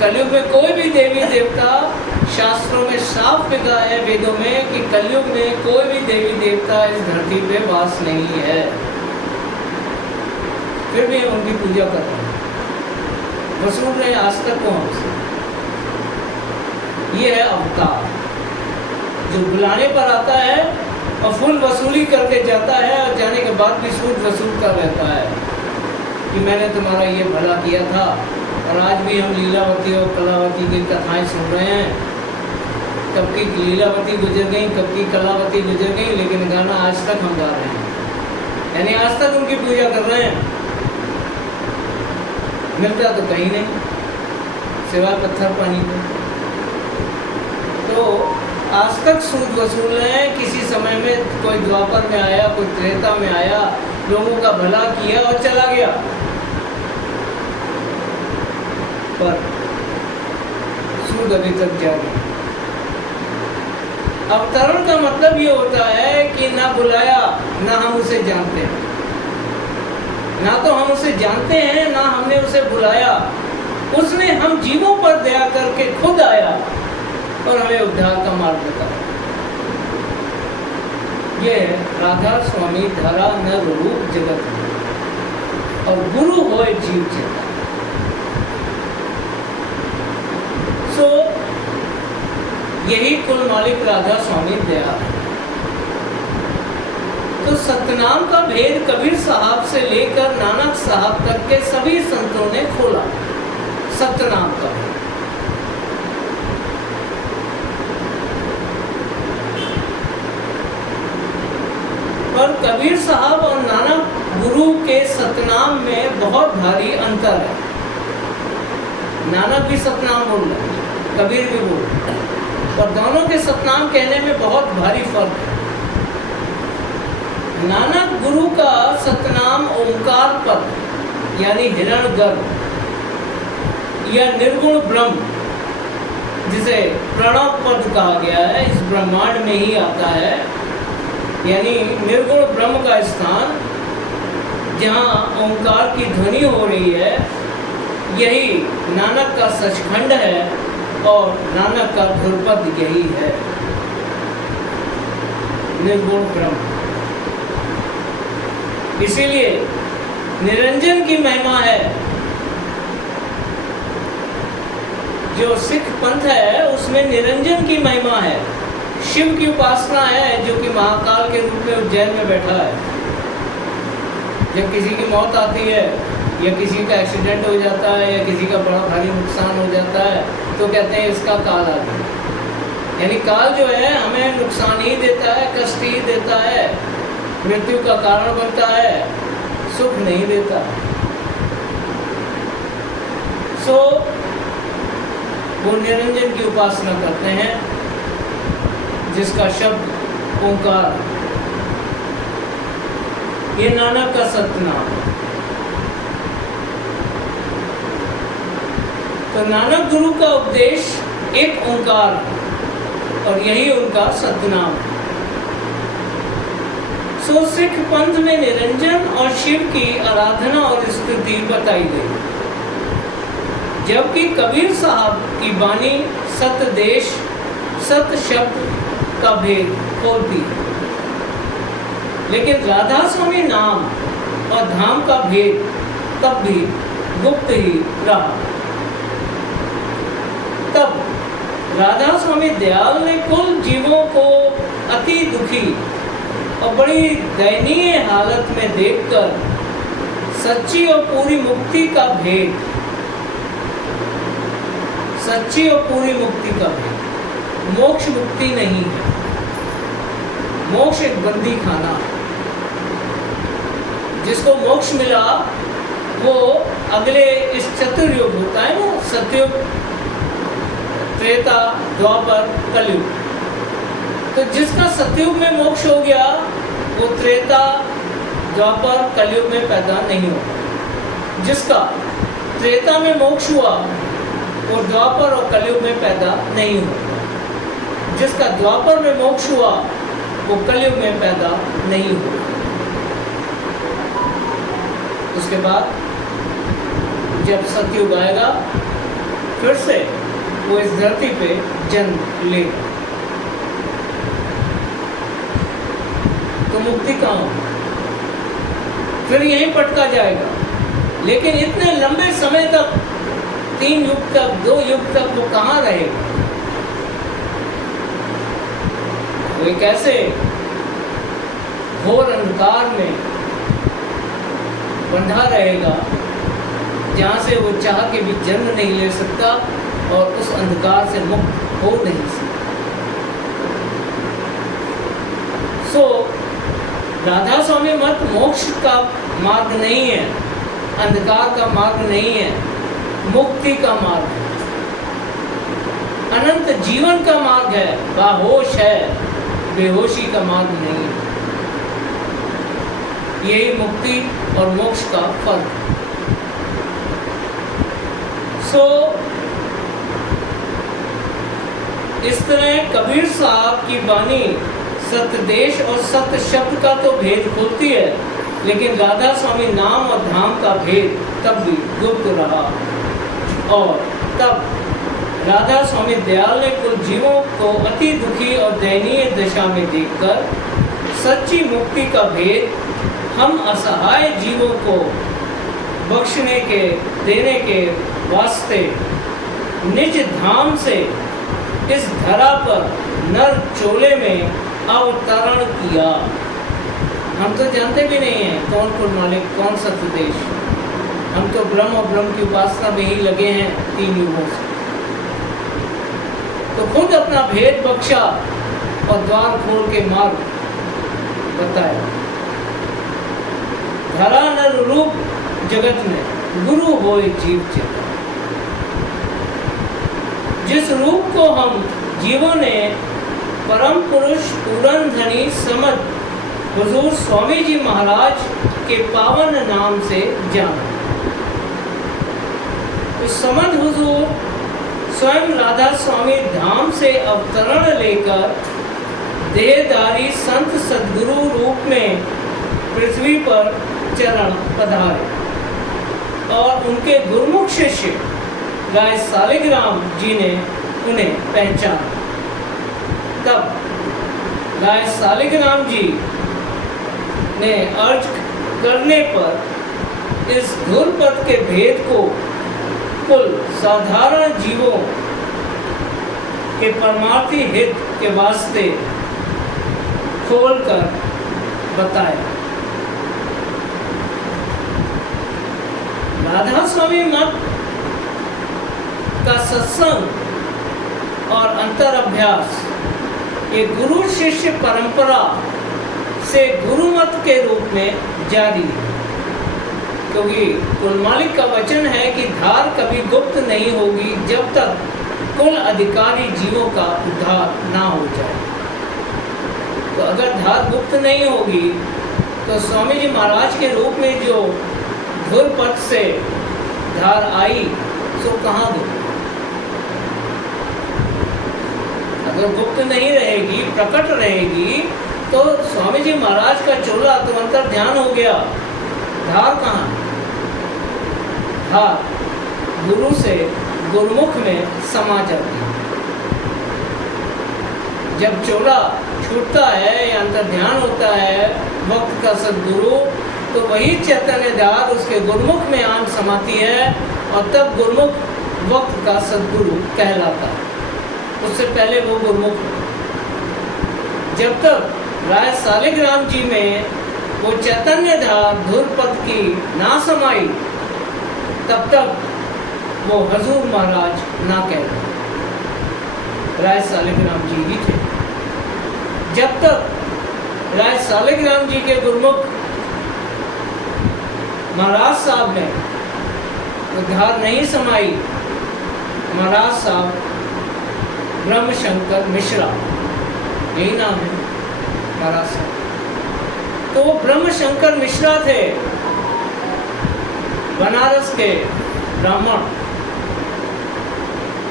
कलयुग में कोई भी देवी देवता, शास्त्रों में साफ लिखा है वेदों में कि कलयुग में कोई भी देवी देवता इस धरती पे वास नहीं है। फिर भी हम उनकी पूजा कर रहे हैं, वसूल रहे आज तक वो हमसे। ये है अवतार, जो बुलाने पर आता है और फुल वसूली करके जाता है, और जाने के बाद भी सूद वसूल कर रहता है कि मैंने तुम्हारा ये भला किया था। और आज भी हम लीलावती और कलावती की कथाएं सुन रहे हैं। कब की लीलावती गुजर गई, कब की कलावती गुजर गई, लेकिन गाना आज तक हम गा रहे हैं, यानी आज तक उनकी पूजा कर रहे हैं। मिलता तो कहीं नहीं सिवाय पत्थर पानी को। तो आज तक सूद वसूल रहे हैं। किसी समय में कोई द्वापर में आया, कोई त्रेता में आया, लोगों का भला किया और चला गया, पर सूद अभी तक जारी। अवतरण का मतलब ये होता है कि ना बुलाया, ना हम उसे जानते हैं, ना तो हम उसे जानते हैं, ना हमने उसे बुलाया। उसने हम जीवों पर दया करके खुद आया और हमें उद्धार का मार्ग बताया। ये राधा स्वामी धरा नर रूप जगत में, और गुरु होए जीव चेता। सो यही कुल मालिक राधा स्वामी दया है। तो सतनाम का भेद कबीर साहब से लेकर नानक साहब तक के सभी संतों ने खोला। सतनाम का भेद, पर कबीर साहब और नानक गुरु के सतनाम में बहुत भारी अंतर है। नानक भी सतनाम बोल रहे हैं, कबीर भी बोल रहे हैं, और दोनों के सतनाम कहने में बहुत भारी फर्क है। नानक गुरु का सतनाम ओंकार पद यानी हिरण्यगर्भ या निर्गुण ब्रह्म, जिसे प्रणव पद कहा गया है, इस ब्रह्मांड में ही आता है। यानी निर्गुण ब्रह्म का स्थान जहाँ ओंकार की ध्वनि हो रही है, यही नानक का सचखंड है और नानक का ध्रुपद यही है, निर्गुण ब्रह्म। इसीलिए निरंजन की महिमा है। जो सिख पंथ है उसमें निरंजन की महिमा है। शिव की उपासना है, जो कि महाकाल के रूप में उज्जैन में बैठा है। जब किसी की मौत आती है या किसी का एक्सीडेंट हो जाता है या किसी का बड़ा भारी नुकसान हो जाता है, तो कहते हैं इसका काल आ गया। यानी काल जो है हमें नुकसान ही देता है, कष्ट ही देता है, मृत्यु का कारण बनता है, सुख नहीं देता। सो वो निरंजन की उपासना करते हैं, जिसका शब्द ओंकार, ये नानक का सतनाम। तो नानक गुरु का उपदेश एक ओंकार, और यही उनका सतनाम। सो सिख पंथ में निरंजन और शिव की आराधना और स्तुति बताई गई, जबकि कबीर साहब की वाणी सत देश, सत शब्द का भेद खोलती है। लेकिन राधा स्वामी नाम और धाम का भेद तब भी गुप्त ही रहा। तब राधा स्वामी दयाल ने कुल जीवों को अति दुखी और बड़ी दयनीय हालत में देखकर सच्ची और पूरी मुक्ति का भेद, सच्ची और पूरी मुक्ति का भेद, मोक्ष मुक्ति नहीं है। मोक्ष एक बंदी खाना, जिसको मोक्ष मिला वो अगले इस चतुर्युग होता है ना, सतयुग, त्रेता, द्वापर, कलयुग, तो जिसका सतयुग में मोक्ष हो गया वो त्रेता द्वापर कलयुग में पैदा नहीं होगा। जिसका त्रेता में मोक्ष हुआ वो द्वापर और कलयुग में पैदा नहीं हुआ। जिसका द्वापर में मोक्ष हुआ वो कलयुग में पैदा नहीं हुआ। उसके बाद जब सतयुग आएगा फिर से वो इस धरती पे जन्म लेगा। तो मुक्ति कहाँ होगी? फिर यहीं पटका जाएगा। लेकिन इतने लंबे समय तक 3 युग तक 2 युग तक वो कहाँ रहेगा? वो एक ऐसे घोर अंधकार में बंधा रहेगा जहाँ से वो चाह के भी जन्म नहीं ले सकता और उस अंधकार से मुक्त हो नहीं सकता। सो राधा स्वामी मत मोक्ष का मार्ग नहीं है, अंधकार का मार्ग नहीं है, मुक्ति का मार्ग है, अनंत जीवन का मार्ग है, बाहोश है, बेहोशी का मार्ग नहीं है। यही मुक्ति और मोक्ष का फर्क है। सो इस तरह कबीर साहब की वाणी सत्य देश और सत्य शब्द का तो भेद खोलती है, लेकिन राधा स्वामी नाम और धाम का भेद तब भी गुप्त रहा। और तब राधा स्वामी दयाल ने कुल जीवों को अति दुखी और दयनीय दशा में देखकर सच्ची मुक्ति का भेद हम असहाय जीवों को बख्शने के देने के वास्ते निज धाम से इस धरा पर नर चोले में अवतरण किया। हम तो जानते भी नहीं हैं कौन कुल मालिक, कौन सत्य देश। हम तो ब्रह्म और ब्रह्म की उपासना में ही लगे हैं 3 युगों से। तो खुद अपना भेद बख्शा और द्वार खोल के मार्ग बताया। धरा नर रूप जगत में गुरु होए जीव चेता। जिस रूप को हम जीवों ने परम पुरुष पूरन धनी समझ हुजूर स्वामी जी महाराज के पावन नाम से जाना। तो समझ हुजूर स्वयं राधा स्वामी धाम से अवतरण लेकर देहधारी संत सद्गुरु रूप में पृथ्वी पर चरण पधारे और उनके गुरुमुख शिष्य राय सालिग्राम जी ने उन्हें पहचाना। तब राय सालिग्राम जी ने अर्ज करने पर इस धुरपद के भेद को कुल साधारण जीवों के परमार्थी हित के वास्ते खोलकर बताया। राधा स्वामी मत का सत्संग और अंतर अभ्यास ये गुरु शिष्य परंपरा से गुरुमत के रूप में जारी है, क्योंकि कुल मालिक का वचन है कि धार कभी गुप्त नहीं होगी जब तक कुल अधिकारी जीवों का उद्धार ना हो जाए। तो अगर धार गुप्त नहीं होगी तो स्वामी जी महाराज के रूप में जो धुरपथ से धार आई सो कहाँ गई? अगर गुप्त नहीं रहेगी, प्रकट रहेगी, तो स्वामी जी महाराज का चोला तो अंतर ध्यान हो गया। धार कहाँ? धार गुरु से गुरुमुख में समा जाती है। जब चोला छूटता है या अंतर ध्यान होता है वक्त का सद्गुरु, तो वही चैतन्य धार उसके गुरुमुख में आन समाती है और तब गुरुमुख वक्त का सद्गुरु कहलाता है। उससे पहले वो गुरुमुख। जब तक राय सालिग्राम जी में वो चैतन्य धार धुरपद की ना समाई तब तक वो हजूर महाराज ना कहते, राय सालिग्राम जी ही थे। जब तक राय सालिग्राम जी के गुरुमुख महाराज साहब ने वो धार नहीं समाई, महाराज साहब ब्रह्मशंकर मिश्रा यही नाम है महाराज साहब। तो वो ब्रह्म शंकर मिश्रा थे, बनारस के ब्राह्मण।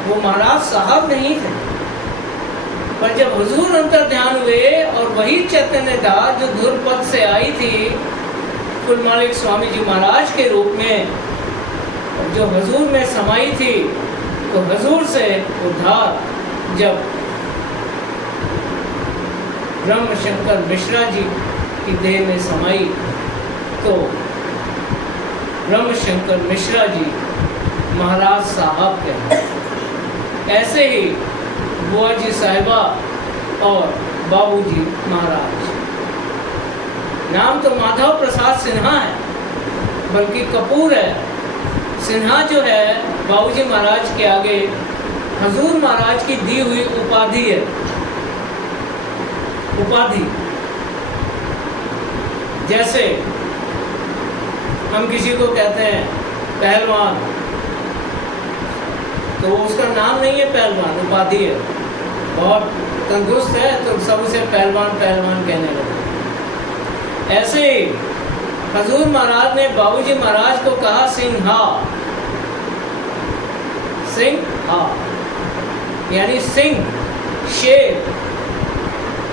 वो महाराज साहब नहीं थे, पर जब हुजूर अंतर ध्यान हुए और वही चैतन्य था जो धुरपद से आई थी कुल मालिक स्वामी जी महाराज के रूप में, जो हुजूर में समाई थी, तो हुजूर से उद्धार जब ब्रह्म शंकर मिश्रा जी की देह में समाई, तो ब्रह्म शंकर मिश्रा जी महाराज साहब के। ऐसे ही बुआ जी साहिबा और बाबूजी महाराज। नाम तो माधव प्रसाद सिन्हा है, बल्कि कपूर है। सिन्हा जो है बाबूजी महाराज के आगे हजूर महाराज की दी हुई उपाधि है। उपाधि जैसे हम किसी को कहते हैं पहलवान, तो उसका नाम नहीं है पहलवान, उपाधि है। बहुत तंदुरुस्त है तो सब उसे पहलवान पहलवान कहने लगे। ऐसे ही हजूर महाराज ने बाबूजी महाराज को कहा सिंहा, सिंहा यानी सिंह, शेर,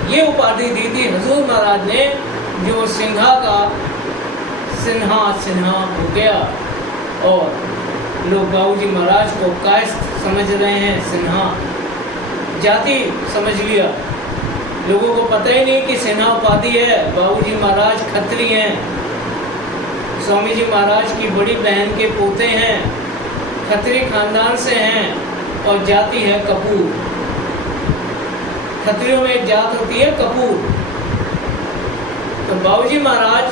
ये उपाधि दी थी हजूर महाराज ने, जो सिंहा का सिन्हा सिन्हा हो गया। और लोग बाबूजी महाराज को कायस्थ समझ रहे हैं, सिन्हा जाति समझ लिया। लोगों को पता ही नहीं कि सिन्हा उपाधि है। बाबूजी महाराज खत्री हैं, स्वामी जी महाराज की बड़ी बहन के पोते हैं, खत्री खानदान से हैं, और जाति है कपूर। खत्रियों में एक जात होती है कपूर। तो बाबूजी महाराज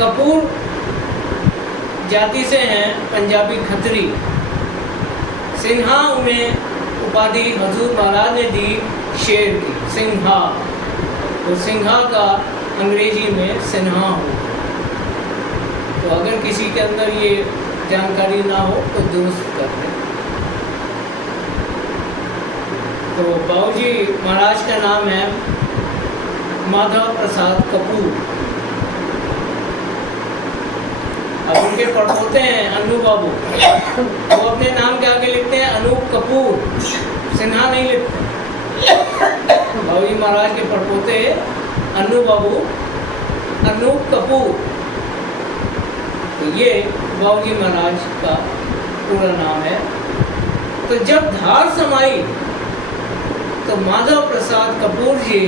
कपूर जाति से हैं, पंजाबी खत्री। सिन्हा उन्हें उपाधि हजूर महाराज ने दी शेर की, सिंहा। तो सिंहा का अंग्रेजी में सिन्हा हो। तो अगर किसी के अंदर ये जानकारी ना हो तो दुरुस्त कर दें। तो बाबूजी महाराज का नाम है माधव प्रसाद कपूर। अब उनके पड़पोते हैं अनु बाबू, वो अपने नाम के आगे लिखते हैं अनूप कपूर, सिन्हा नहीं लिखते। बाबूजी महाराज के पड़पोते अनु बाबू, अनूप कपूर। तो ये बाबूजी महाराज का पूरा नाम है। तो जब धार समाई तो माधव प्रसाद कपूर जी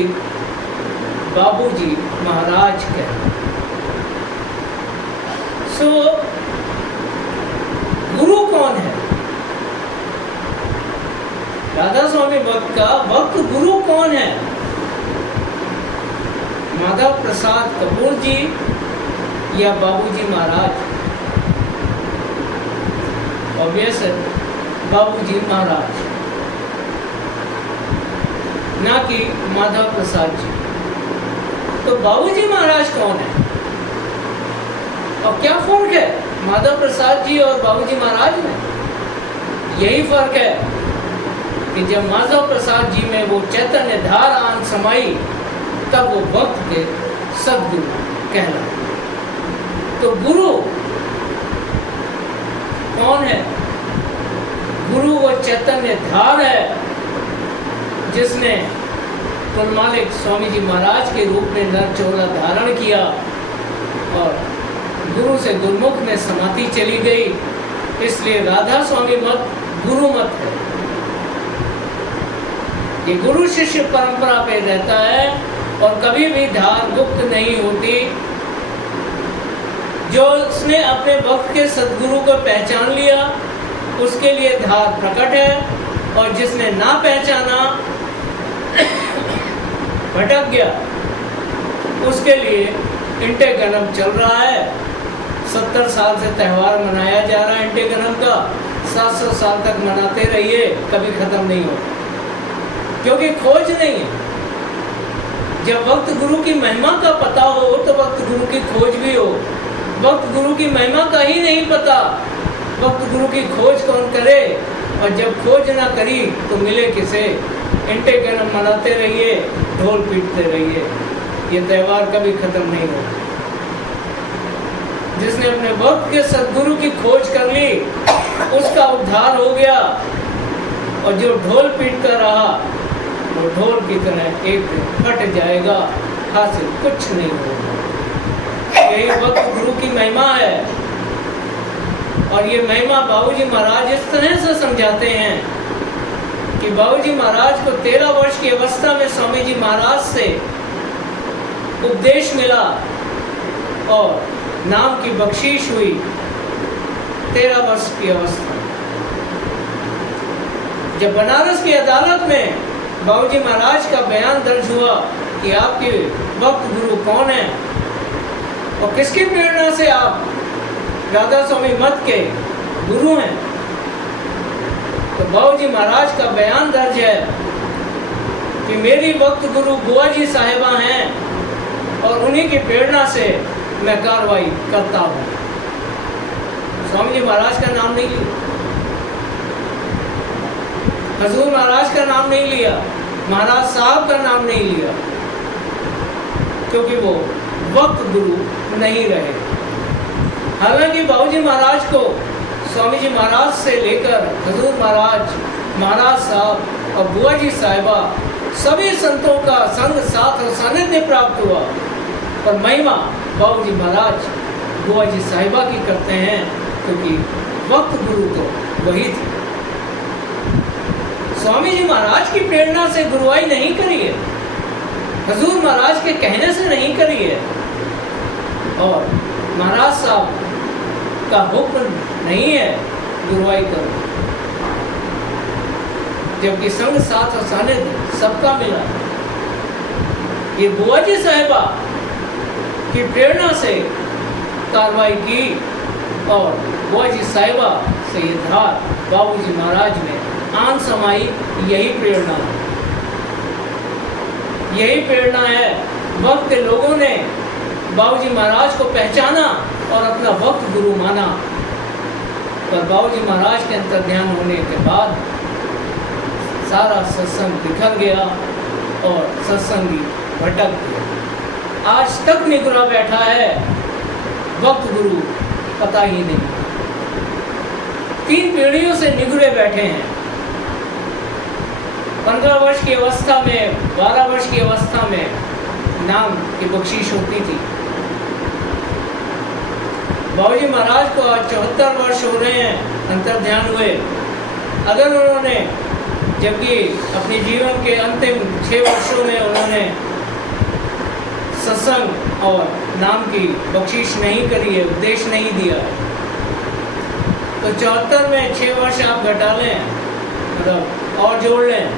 बाबूजी महाराज के। सो गुरु कौन है? राधा स्वामी भक्त का भक्त गुरु कौन है? माधव प्रसाद कपूर जी या बाबूजी महाराज? ऑब्वियस है बाबूजी महाराज, ना कि माधव प्रसाद जी। तो बाबूजी महाराज कौन है और क्या फर्क है माधव प्रसाद जी और बाबूजी महाराज में? यही फर्क है कि जब माधव प्रसाद जी में वो चैतन्य धार आन समाई, तब वो भक्त के सद्गुरु कहलाए। तो गुरु कौन है? गुरु वो चैतन्य धार है जिसने कुल मालिक स्वामी जी महाराज के रूप में नर चोला धारण किया और गुरु से गुरुमुख में समाधि चली गई। इसलिए राधा स्वामी मत गुरु मत है। ये गुरु शिष्य परंपरा पे रहता है और कभी भी धार गुप्त नहीं होती। जो उसने अपने वक्त के सद्गुरु को पहचान लिया उसके लिए धार प्रकट है, और जिसने ना पहचाना भटक गया उसके लिए इंटे गनम चल रहा है। 70 साल से त्यौहार मनाया जा रहा है इंटे गनम का। 700 साल तक मनाते रहिए, कभी खत्म नहीं हो, क्योंकि खोज नहीं है। जब वक्त गुरु की महिमा का पता हो तो वक्त गुरु की खोज भी हो। वक्त गुरु की महिमा का ही नहीं पता, वक्त गुरु की खोज कौन करे? और जब खोज ना करी तो मिले किसे? इंटे गरम मनाते रहिए, ढोल पीटते रहिए, ये त्यौहार कभी खत्म नहीं होगा। जिसने अपने वक्त के सद्गुरु की खोज कर ली उसका उद्धार हो गया, और जो ढोल पीटता रहा वो ढोल की तरह एक दिन फट जाएगा, हासिल कुछ नहीं होगा। यही वक्त गुरु की महिमा है, और ये महिमा बाबूजी महाराज इस तरह से समझाते हैं कि बाबूजी महाराज को 13 वर्ष की अवस्था में स्वामी जी महाराज से उपदेश मिला और नाम की बख्शीश हुई 13 वर्ष की अवस्था। जब बनारस की अदालत में बाबूजी महाराज का बयान दर्ज हुआ कि आपके वक्त गुरु कौन है और किसकी प्रेरणा से आप राधा स्वामी मत के गुरु हैं, तो बाबूजी महाराज का बयान दर्ज है कि मेरी वक्त गुरु बुआ जी साहिबा हैं और उन्हीं की प्रेरणा से मैं कार्रवाई करता हूँ। स्वामी जी महाराज का नाम नहीं लिया, हजूर महाराज का नाम नहीं लिया, महाराज साहब का नाम नहीं लिया, क्योंकि वो वक्त गुरु नहीं रहे। हालांकि बाबूजी महाराज को स्वामी जी महाराज से लेकर हजूर महाराज, महाराज साहब और बुआ जी साहिबा सभी संतों का संग साथ और सानिध्य प्राप्त हुआ, पर महिमा बाबूजी महाराज बुआ जी साहिबा की करते हैं, क्योंकि वक्त गुरु तो वही थे। स्वामी जी महाराज की प्रेरणा से गुरुआई नहीं करी है, हजूर महाराज के कहने से नहीं करी है, और महाराज साहब का हुक्म नहीं है गुरुआई करो, जबकि संग साथ और सानिध्य सबका मिला। ये बुआ जी साहिबा की प्रेरणा से कार्रवाई की, और बुआ जी साहिबा से ये धार बाबूजी महाराज में आन समाई। यही प्रेरणा है, यही प्रेरणा है। वक्त के लोगों ने बाबूजी महाराज को पहचाना और अपना वक्त गुरु माना, पर बाबूजी महाराज के अंतर ध्यान होने के बाद सारा सत्संग बिखर गया और सत्संगी भटक गया। आज तक निगुरा बैठा है, वक्त गुरु पता ही नहीं। 3 पीढ़ियों से निगुरे बैठे हैं। 15 वर्ष की अवस्था में, 12 वर्ष की अवस्था में नाम की बख्शीश होती थी। बाबूजी महाराज को आज 74 वर्ष हो रहे हैं अंतर ध्यान हुए। अगर उन्होंने, जबकि अपने जीवन के अंतिम 6 वर्षों में उन्होंने सत्संग और नाम की बख्शीश नहीं करी है, उपदेश नहीं दिया, तो 74 में 6 वर्ष आप घटा लें, मतलब और जोड़ लें,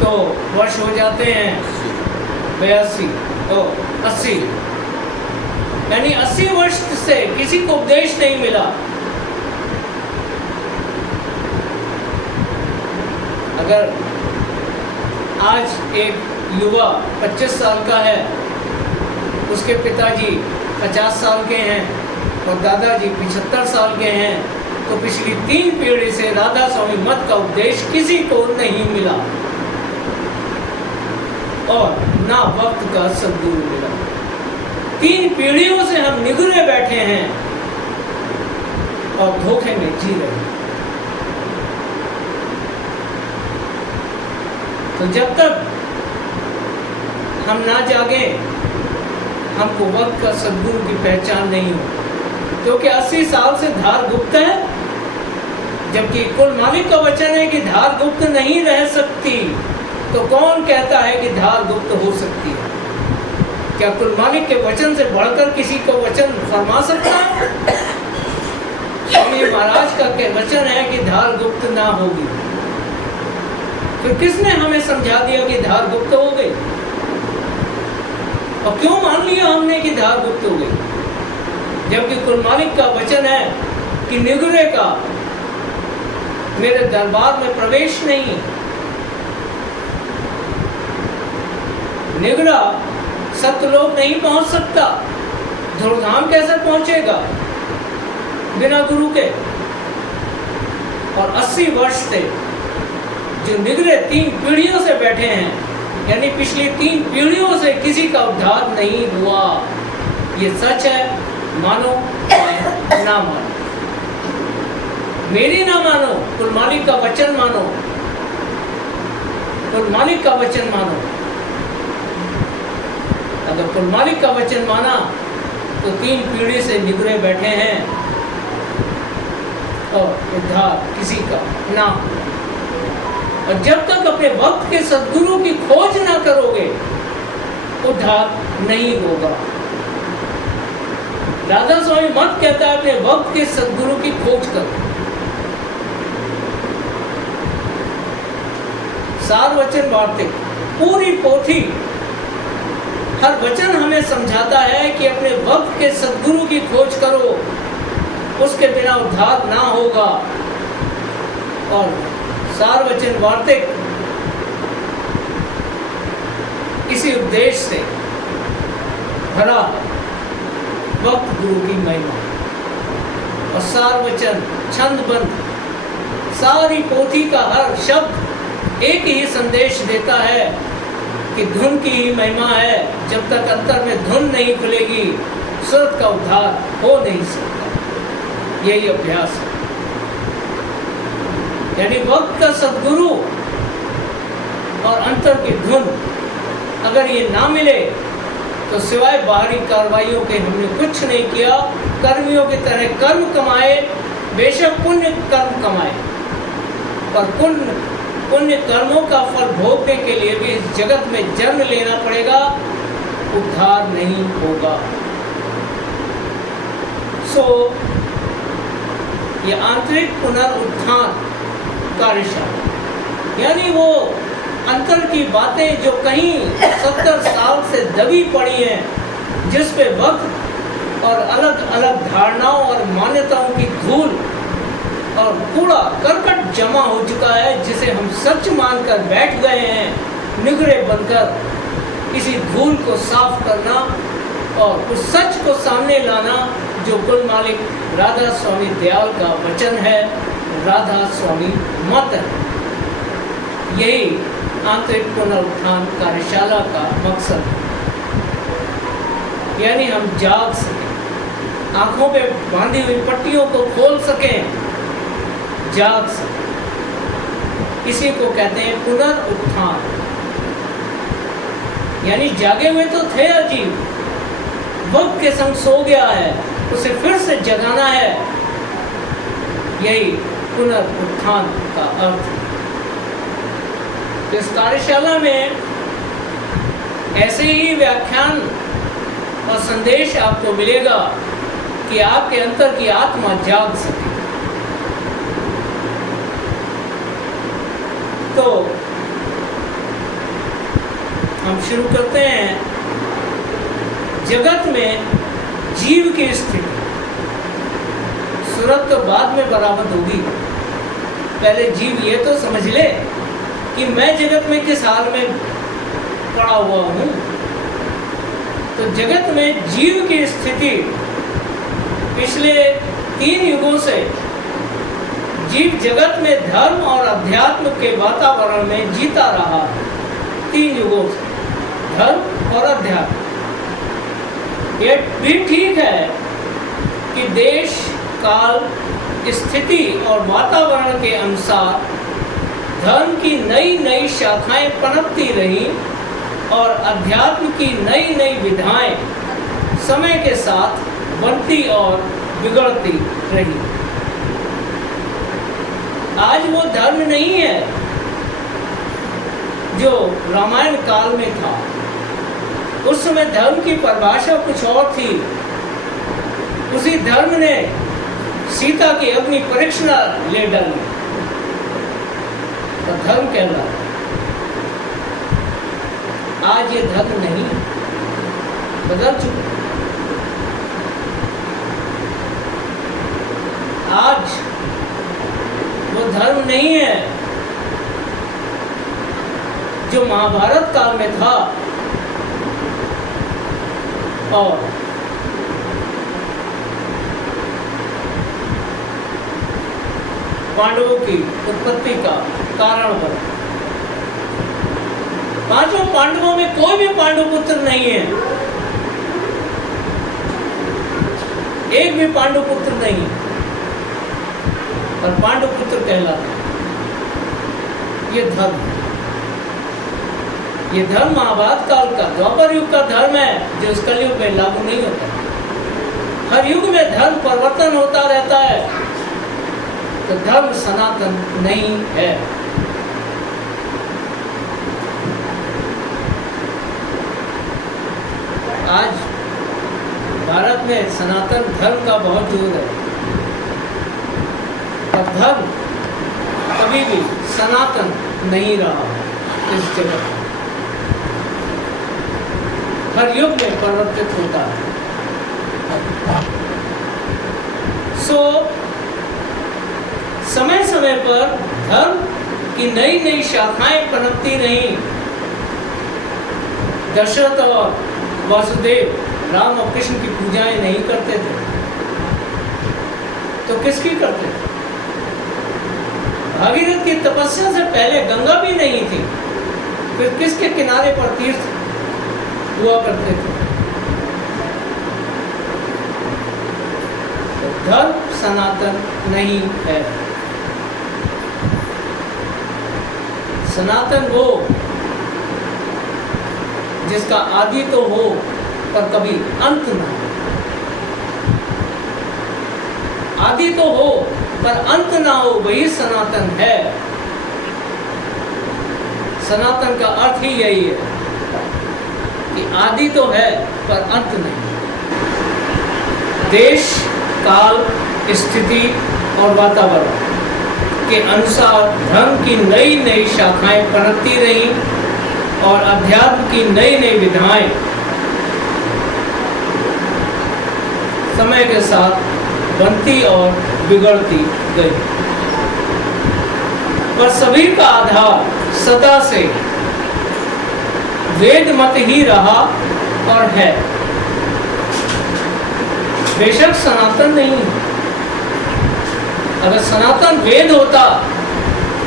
तो वर्ष हो जाते हैं 82 तो 80, यानी 80 वर्ष से किसी को उपदेश नहीं मिला। अगर आज एक युवा 25 साल का है, उसके पिताजी 50 साल के हैं और दादाजी 75 साल के हैं, तो पिछली 3 पीढ़ी से राधा स्वामी मत का उपदेश किसी को नहीं मिला और ना वक्त का सद्गुरु मिला। 3 पीढ़ियों से हम निगुरे बैठे हैं और धोखे में जी रहे हैं। तो जब तक हम ना जागे, हमको वक्त का सद्गुरु की पहचान नहीं हो, क्योंकि 80 साल से धार गुप्त है, जबकि कुल मालिक का वचन है कि धार गुप्त नहीं रह सकती। तो कौन कहता है कि धार गुप्त हो सकती है? क्या कुल मालिक के वचन से बढ़कर किसी को वचन फरमा सकता है? स्वामी महाराज का वचन है कि धार गुप्त ना होगी। फिर किसने हमें समझा दिया कि धार गुप्त हो गई? और क्यों मान लिया हमने कि धार गुप्त हो गई, जबकि कुल मालिक का वचन है कि निगुरे का मेरे दरबार में प्रवेश नहीं। निगुरा सत्यलोक नहीं पहुंच सकता, ध्रुवधाम कैसे पहुंचेगा बिना गुरु के? और 80 वर्ष से जो निगरे 3 पीढ़ियों से बैठे हैं, यानी पिछली 3 पीढ़ियों से किसी का उद्धार नहीं हुआ। ये सच है, मानो ना मानो, मेरी ना मानो, कुल मालिक का वचन मानो, कुल मालिक का वचन मानो। अगर कुल मालिक का वचन माना तो 3 पीढ़ी से निगरे बैठे हैं और उद्धार किसी का ना हुआ। और जब तक अपने वक्त के सद्गुरु की खोज ना करोगे, उद्धार नहीं होगा। राधा स्वामी मत कहता है अपने वक्त के सद्गुरु की खोज करो। सार वचन वार्तिक पूरी पोथी, हर वचन हमें समझाता है कि अपने वक्त के सद्गुरु की खोज करो, उसके बिना उद्धार ना होगा। और सार वचन वार्तिक इसी उद्देश्य से भरा वक्त गुरु की महिमा। और सार वचन छंदबंद, सारी पोथी का हर शब्द एक ही संदेश देता है कि धुन की ही महिमा है। जब तक अंतर में धुन नहीं खुलेगी, सुरत का उद्धार हो नहीं सकता। यही अभ्यास है। यानी वक्त का सद्गुरु और अंतर की धुन अगर ये ना मिले तो सिवाय बाहरी कार्रवाइयों के हमने कुछ नहीं किया। कर्मियों की तरह कर्म कमाए, बेशक पुण्य कर्म कमाए, पर पुण्य कर्मों का फल भोगने के लिए भी इस जगत में जन्म लेना पड़ेगा, उद्धार नहीं होगा। ये आंतरिक पुनरुत्थान कार्यशाला, यानी वो अंतर की बातें जो कहीं 70 साल से दबी पड़ी हैं, जिस पे वक्त और अलग अलग धारणाओं और मान्यताओं की धूल और कूड़ा करकट जमा हो चुका है, जिसे हम सच मानकर बैठ गए हैं, निगरे बनकर इसी धूल को साफ करना और उस सच को सामने लाना जो कुल मालिक राधा स्वामी दयाल का वचन है, राधा स्वामी मत है। यही आंतरिक पुनरुत्थान कार्यशाला का मकसद है। यानी हम जाग सकें, आंखों पे बांधी हुई पट्टियों को खोल सकें, जाग सकें। इसी को कहते हैं पुनरुत्थान। यानी जागे हुए तो थे अजीब, वक्त के संग सो गया है, उसे फिर से जगाना है। यही पुनरुत्थान का अर्थ। इस कार्यशाला में ऐसे ही व्याख्यान और संदेश आपको मिलेगा कि आपके अंतर की आत्मा जाग सके। तो हम शुरू करते हैं। जगत में जीव की स्थिति, सूरत तो बाद में बरामद होगी, पहले जीव ये तो समझ ले कि मैं जगत में किस हाल में पड़ा हुआ हूँ। तो जगत में जीव की स्थिति पिछले 3 युगों से जीव जगत में धर्म और अध्यात्म के वातावरण में जीता रहा है। 3 युगों से धर्म और अध्यात्म। ये भी ठीक है कि देश काल स्थिति और वातावरण के अनुसार धर्म की नई नई शाखाएं पनपती रही और अध्यात्म की नई नई विधाएं समय के साथ बनती और बिगड़ती रही। आज वो धर्म नहीं है जो रामायण काल में था। उस समय धर्म की परिभाषा कुछ और थी। उसी धर्म ने सीता की अग्नि परीक्षा ले डाली तो धर्म कहला। आज ये धर्म नहीं, बदल चुका। आज वो धर्म नहीं है जो महाभारत काल में था और पांडवों की उत्पत्ति का कारण बना। पांचों पांडवों में कोई भी पांडु पुत्र नहीं है, एक भी पांडु पुत्र नहीं है, और पांडु पुत्र कहलाते हैं। ये धर्म महाभारत काल का, द्वापर युग का धर्म है, जो इस कलयुग में लागू नहीं होता। हर युग में धर्म परिवर्तन होता रहता है, तो धर्म सनातन नहीं है। आज भारत में सनातन धर्म का बहुत जोर है, और धर्म कभी भी सनातन नहीं रहा इस जगत में, हर युग में परिवर्तित होता है। समय समय पर धर्म की नई नई शाखाएं पनपती रहीं। दशरथ और वासुदेव राम और कृष्ण की पूजाएं नहीं करते थे, तो किसकी करते थे? भागीरथ की तपस्या से पहले गंगा भी नहीं थी, फिर किसके किनारे पर तीर्थ हुआ करते थे? तो धर्म सनातन नहीं है। सनातन वो जिसका आदि तो हो पर कभी अंत ना हो, आदि तो हो पर अंत ना हो, वही सनातन है। सनातन का अर्थ ही यही है कि आदि तो है पर अंत नहीं। देश, काल, स्थिति और वातावरण के अनुसार धर्म की नई नई शाखाएं पनपती रहीं, और अध्यात्म की नई नई विधाएं समय के साथ बनती और बिगड़ती गई, पर सभी का आधार सदा से वेद मत ही रहा और है। बेशक सनातन नहीं, अगर सनातन वेद होता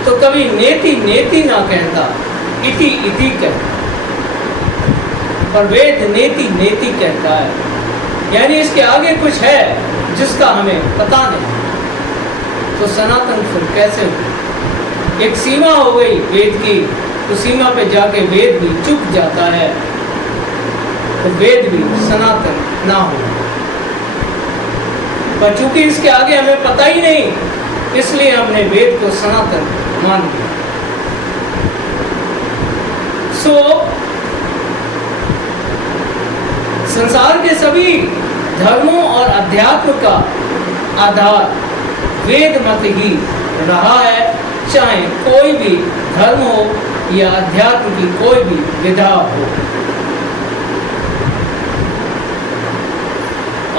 तो कभी नेति नेति ना कहता, इति इति कहता, पर वेद नेति नेति कहता है, यानी इसके आगे कुछ है जिसका हमें पता नहीं। तो सनातन फिर कैसे हो? एक सीमा हो गई वेद की, तो सीमा पे जाके वेद भी चुप जाता है, तो वेद भी सनातन ना हो। पर चूंकि इसके आगे हमें पता ही नहीं, इसलिए हमने वेद को सनातन मान लिया। संसार के सभी धर्मों और अध्यात्म का आधार वेद मत ही रहा है, चाहे कोई भी धर्म हो या अध्यात्म की कोई भी विधा हो।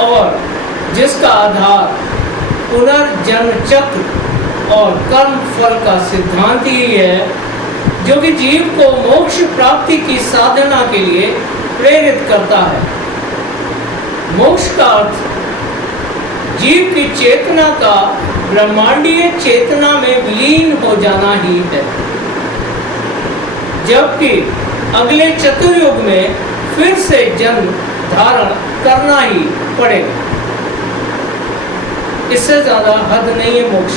और जिसका आधार पुनर्जन्म चक्र और कर्म फल का सिद्धांत ही है, जो कि जीव को मोक्ष प्राप्ति की साधना के लिए प्रेरित करता है। मोक्ष का अर्थ जीव की चेतना का ब्रह्मांडीय चेतना में विलीन हो जाना ही है, जबकि अगले चतुर्युग में फिर से जन्म धारण करना ही पड़ेगा। इससे ज्यादा हद नहीं है मोक्ष।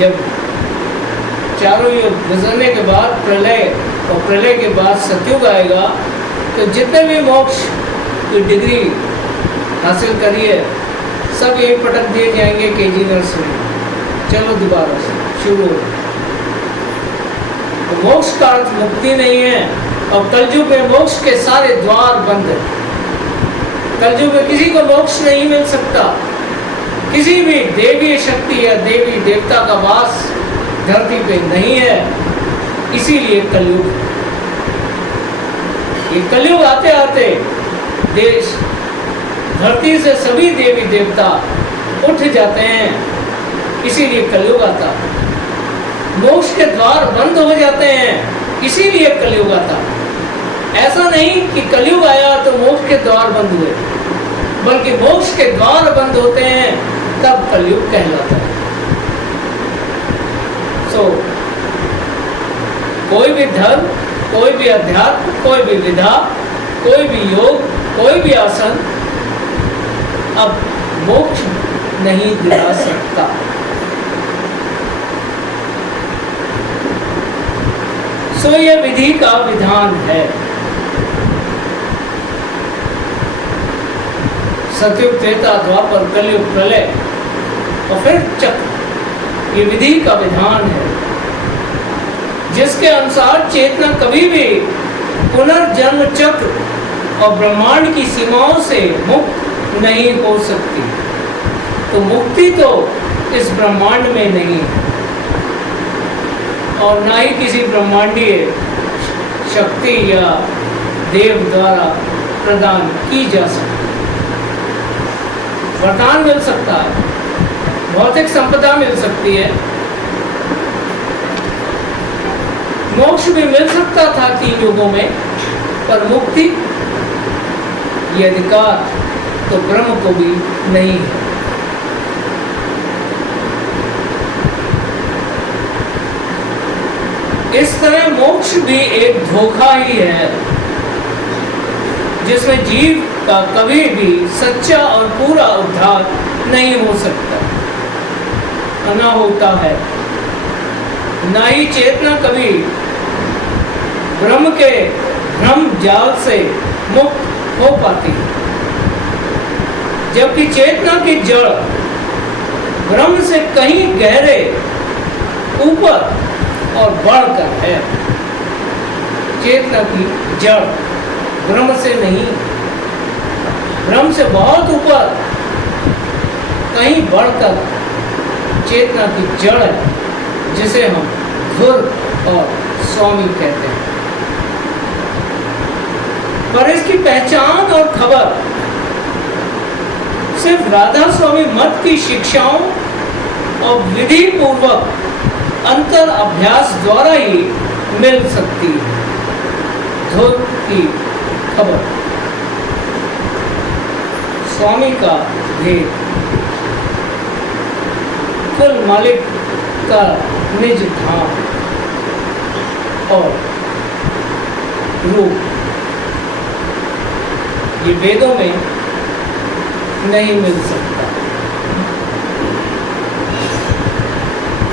जब चारों युग गुजरने के बाद प्रलय, और प्रलय के बाद सतयुग आएगा, तो जितने भी मोक्ष की डिग्री हासिल करी है, सब यही पटक दिए जाएंगे केजी नर्सरी, चलो दोबारा से शुरू हो। तो मोक्ष का अर्थ मुक्ति नहीं है, और कलयुग में मोक्ष के सारे द्वार बंद हैं। कलयुग में किसी को मोक्ष नहीं मिल सकता। किसी भी देवी शक्ति या देवी देवता का वास धरती पे नहीं है, इसीलिए कलयुग। ये कलयुग आते आते देश धरती से सभी देवी देवता उठ जाते हैं, इसीलिए कलयुग आता है। मोक्ष के द्वार बंद हो जाते हैं, इसीलिए कलयुग आता है। ऐसा नहीं कि कलयुग आया तो मोक्ष के द्वार बंद हुए, बल्कि मोक्ष के द्वार बंद होते हैं तब कलयुग कहलाता है। कोई भी धर्म, कोई भी अध्यात्म, कोई भी विधा, कोई भी योग, कोई भी आसन अब मोक्ष नहीं दिला सकता। सो यह विधि का विधान है। सतयुग, त्रेता, द्वापर, कलयुग, प्रलय और फिर चक्र, ये विधि का विधान है जिसके अनुसार चेतना कभी भी पुनर्जन्म चक्र और ब्रह्मांड की सीमाओं से मुक्त नहीं हो सकती। तो मुक्ति तो इस ब्रह्मांड में नहीं है और ना ही किसी ब्रह्मांडीय शक्ति या देव द्वारा प्रदान की जा सकती। वरदान मिल सकता है, भौतिक संपदा मिल सकती है, मोक्ष भी मिल सकता था 3 युगों में, पर मुक्ति ये अधिकार तो ब्रह्म को भी नहीं है। इस तरह मोक्ष भी एक धोखा ही है जिसमें जीव का कभी भी सच्चा और पूरा उद्धार नहीं हो सकता, न होता है। न ही चेतना कभी ब्रह्म के भ्रम जाल से मुक्त हो पाती, जबकि चेतना की जड़ ब्रह्म से कहीं गहरे ऊपर और बढ़कर है। चेतना की जड़ ब्रह्म से नहीं, ब्रह्म से बहुत ऊपर कहीं बढ़कर चेतना की जड़ है, जिसे हम धुर और स्वामी कहते हैं। पर इसकी पहचान और खबर सिर्फ राधा स्वामी मत की शिक्षाओं और विधि पूर्वक अंतर अभ्यास द्वारा ही मिल सकती है। धुर की खबर, स्वामी का भेद, कुल मालिक का निज धाम और रूप, ये वेदों में नहीं मिल सकता।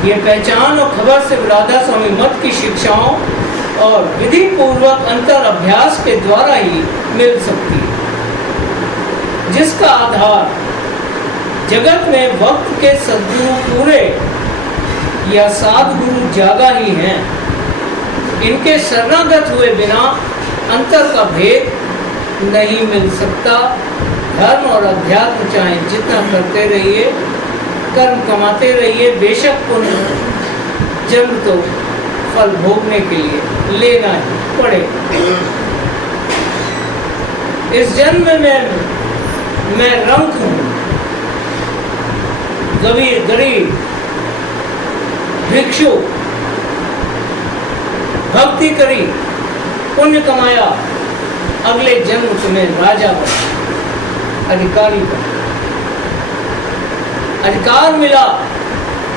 ये पहचान और खबर सिर्फ राधा स्वामी मत की शिक्षाओं और विधि पूर्वक अंतर अभ्यास के द्वारा ही मिल सकती है, जिसका आधार जगत में वक्त के सद्गुरु पूरे या साधगुरु जागा ही हैं। इनके शरणागत हुए बिना अंतर का भेद नहीं मिल सकता। धर्म और अध्यात्म चाहे जितना करते रहिए, कर्म कमाते रहिए, बेशक पुण्य जन्म तो फल भोगने के लिए लेना ही पड़े। इस जन्म में मैं रंक हूँ, गरीब, भिक्षु, भक्ति करी, पुण्य कमाया, अगले जन्म तुम्हें राजा बना, अधिकारी बना। अधिकार मिला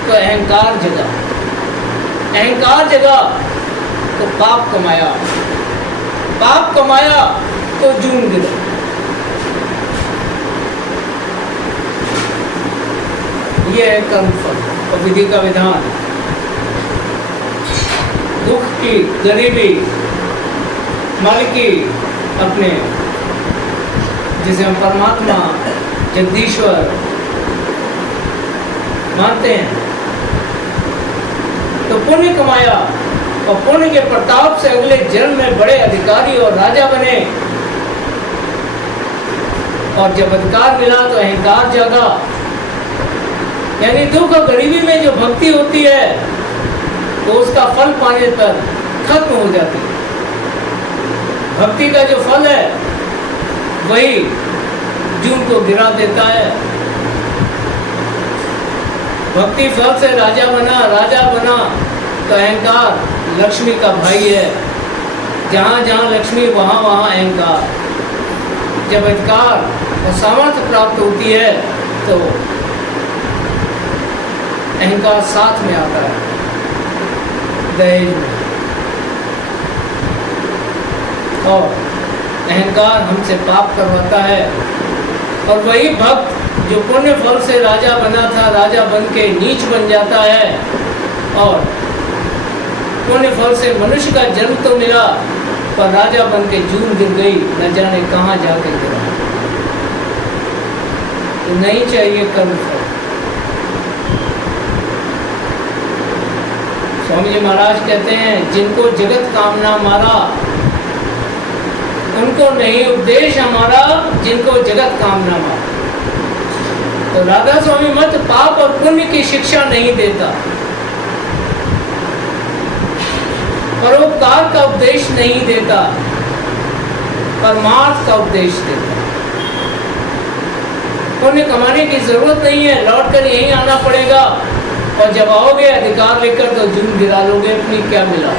तो अहंकार जगा, अहंकार जगा तो पाप कमाया, पाप कमाया तो जून गिरा। यह है कर्म फल और विधि का विधान। दुख की, गरीबी, मालिकी अपने, जिसे हम परमात्मा जगदीश्वर मानते हैं, तो पुण्य कमाया और पुण्य के प्रताप से अगले जन्म में बड़े अधिकारी और राजा बने। और जब अधिकार मिला तो अहंकार जागा, यानी दुख और गरीबी में जो भक्ति होती है तो उसका फल पाने पर खत्म हो जाती है। भक्ति का जो फल है वही जून को गिरा देता है। भक्ति फल से राजा बना तो अहंकार लक्ष्मी का भाई है। जहाँ जहाँ लक्ष्मी वहाँ वहाँ अहंकार। जब अधिकार और सामर्थ्य प्राप्त होती है तो अहंकार साथ में आता है। दहेज में और अहंकार हमसे पाप करवाता है। और वही भक्त जो पुण्य फल से राजा बना था, राजा बन के नीच बन जाता है, और पुण्य फल से मनुष्य का जन्म तो मिला पर राजा बन के जून गिर गई, न जाने कहाँ जाके गिरा। तो नहीं चाहिए कर्म फल। स्वामी जी महाराज कहते हैं, जिनको जगत कामना मारा उनको नहीं उपदेश हमारा, जिनको जगत कामना मारा। तो राधा स्वामी मत पाप और पुण्य की शिक्षा नहीं देता, परोपकार का उपदेश नहीं देता, परमार्थ का उपदेश देता। पुण्य कमाने की जरूरत नहीं है, लौट कर यहीं आना पड़ेगा, और जब आओगे अधिकार लेकर तो जून गिरा लोगे अपनी। क्या मिला?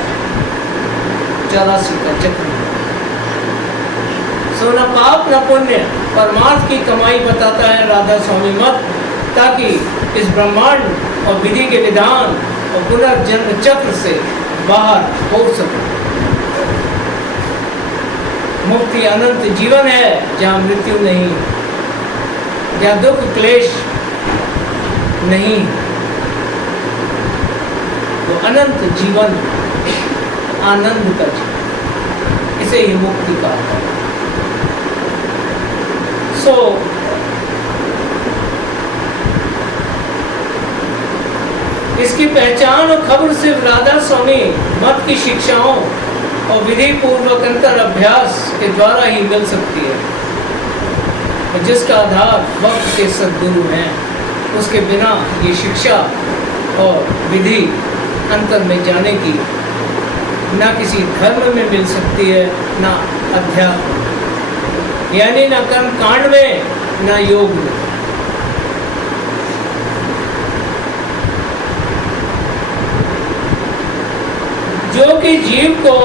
84 का चक्र। सो न पाप न पुण्य, परमार्थ की कमाई बताता है राधा स्वामी मत, ताकि इस ब्रह्मांड और विधि के विधान और पुनर्जन्म चक्र से बाहर हो सके। मुक्ति अनंत जीवन है, जहाँ मृत्यु नहीं, जहाँ दुख क्लेश नहीं, तो अनंत जीवन, आनंद का जीवन, इसे ही मुक्ति कहते हैं। इसकी पहचान और खबर सिर्फ राधा स्वामी मत की शिक्षाओं और विधि पूर्वक अंतर अभ्यास के द्वारा ही मिल सकती है, जिसका आधार वक्त के सद्गुरु हैं। उसके बिना ये शिक्षा और विधि अंतर में जाने की ना किसी धर्म में मिल सकती है, ना अध्यात्म, यानी ना कर्म कांड में, ना योग में। जो कि जीव को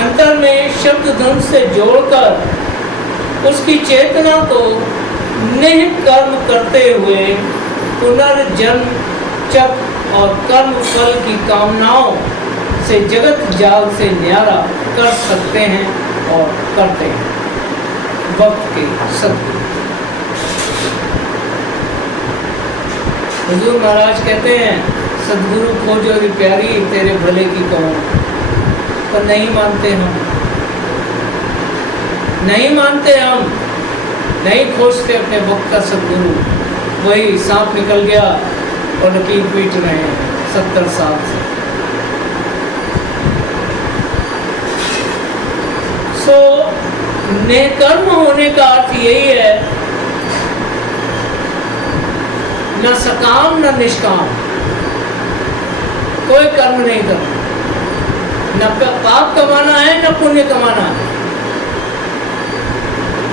अंतर में शब्द धुन से जोड़कर उसकी चेतना को निहित कर्म करते हुए पुनर्जन्म चक्र और कर्म फल की कामनाओं से जगत जाल से न्यारा कर सकते हैं और करते हैं वक्त के सद्गुरु। हुजूर महाराज कहते हैं, सद्गुरु खोजो रे प्यारी, तेरे भले की कहो। पर नहीं मानते हम, नहीं मानते हम, नहीं खोजते अपने वक्त का सद्गुरु। वही सांप निकल गया और लकीर पीट रहे हैं 70 साल से। निकर्म होने का अर्थ यही है, न सकाम न निष्काम, कोई कर्म नहीं करना, न पाप कमाना है न पुण्य कमाना है,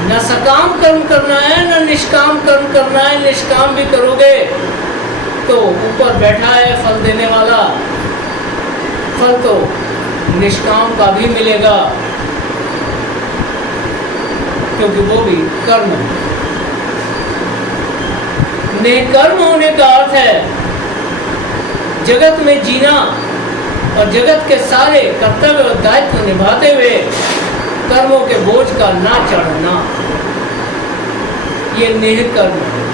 न सकाम कर्म करना है न निष्काम कर्म करना है। निष्काम भी करोगे तो ऊपर बैठा है फल देने वाला, फल तो निष्काम का भी मिलेगा, क्योंकि वो भी कर्म है। निकर्म होने का अर्थ है जगत में जीना और जगत के सारे कर्तव्य और दायित्व निभाते हुए कर्मों के बोझ का ना चढ़ना, ये निकर्म है।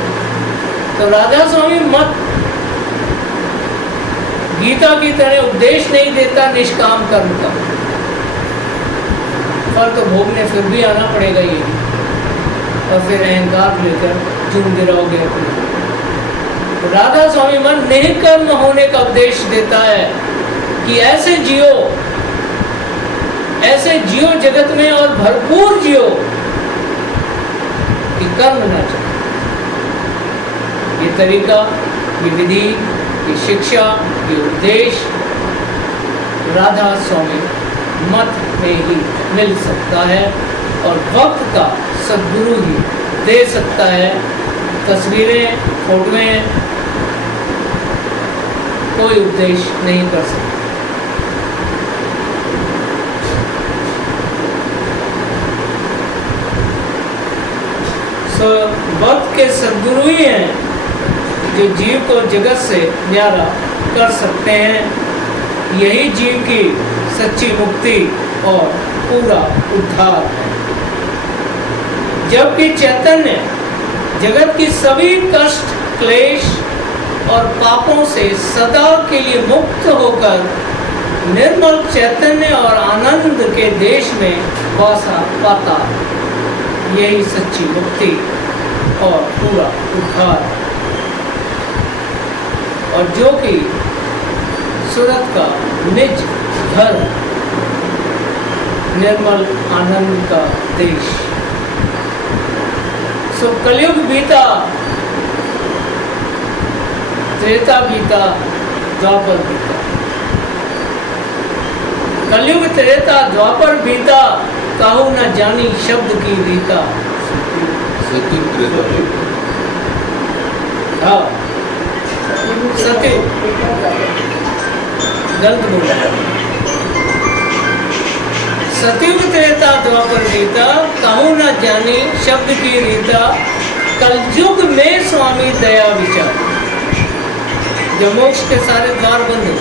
तो राधा स्वामी मत गीता की तरह उपदेश नहीं देता निष्काम कर्म का। फल तो भोगने फिर भी आना पड़ेगा ये, और फिर अहंकार लेकर चूम गिराओगे अपने। तो राधा स्वामी मन निष्कर्म होने का उपदेश देता है कि ऐसे जियो जगत में और भरपूर जियो कि कर्म ना चले। ये तरीका, ये विधि, ये शिक्षा, ये उपदेश राधा स्वामी मत में ही मिल सकता है, और वक्त का सद्गुरु ही दे सकता है। तस्वीरें, फोटोएं कोई उपदेश नहीं कर सकता। वक्त के सद्गुरु ही हैं जो जीव को जगत से न्यारा कर सकते हैं। यही जीव की सच्ची मुक्ति और पूरा उद्धार है। जबकि चैतन्य जगत की सभी कष्ट, क्लेश और पापों से सदा के लिए मुक्त होकर निर्मल चैतन्य और आनंद के देश में वासा पाता। यही सच्ची मुक्ति और पूरा उद्धार, और जो कि सूरत का निज घर, निर्मल आनंद का देश। सो कलयुग बीता, त्रेता बीता, द्वापर बीता। कलयुग त्रेता द्वापर बीता, काहू न जानी शब्द की रीता। सतयुग त्रेता हाँ, सतयुग गलत बोला। सतयुग त्रेता द्वापर बीता, काहू न जानी शब्द की रीता। कलयुग में स्वामी दया विचार। जो मोक्ष के सारे द्वार बंद हो,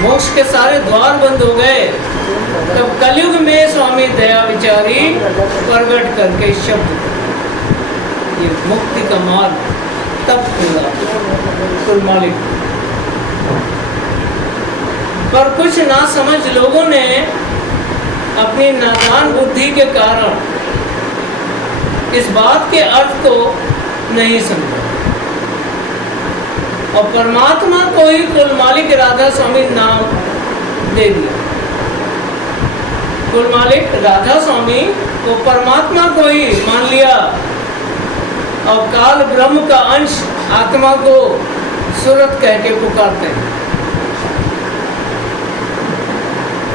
मोक्ष के सारे द्वार बंद हो गए, तब कलयुग में स्वामी दया विचारी प्रकट करके शब्द, ये मुक्ति का मार्ग तब खुला कुल मालिक। पर कुछ ना समझ लोगों ने अपनी नादान बुद्धि के कारण इस बात के अर्थ को नहीं समझा और परमात्मा को ही कुल मालिक राधा स्वामी नाम दे दिया। कुल मालिक राधा स्वामी को परमात्मा को ही मान लिया और काल ब्रह्म का अंश आत्मा को सूरत कह के पुकारते हैं।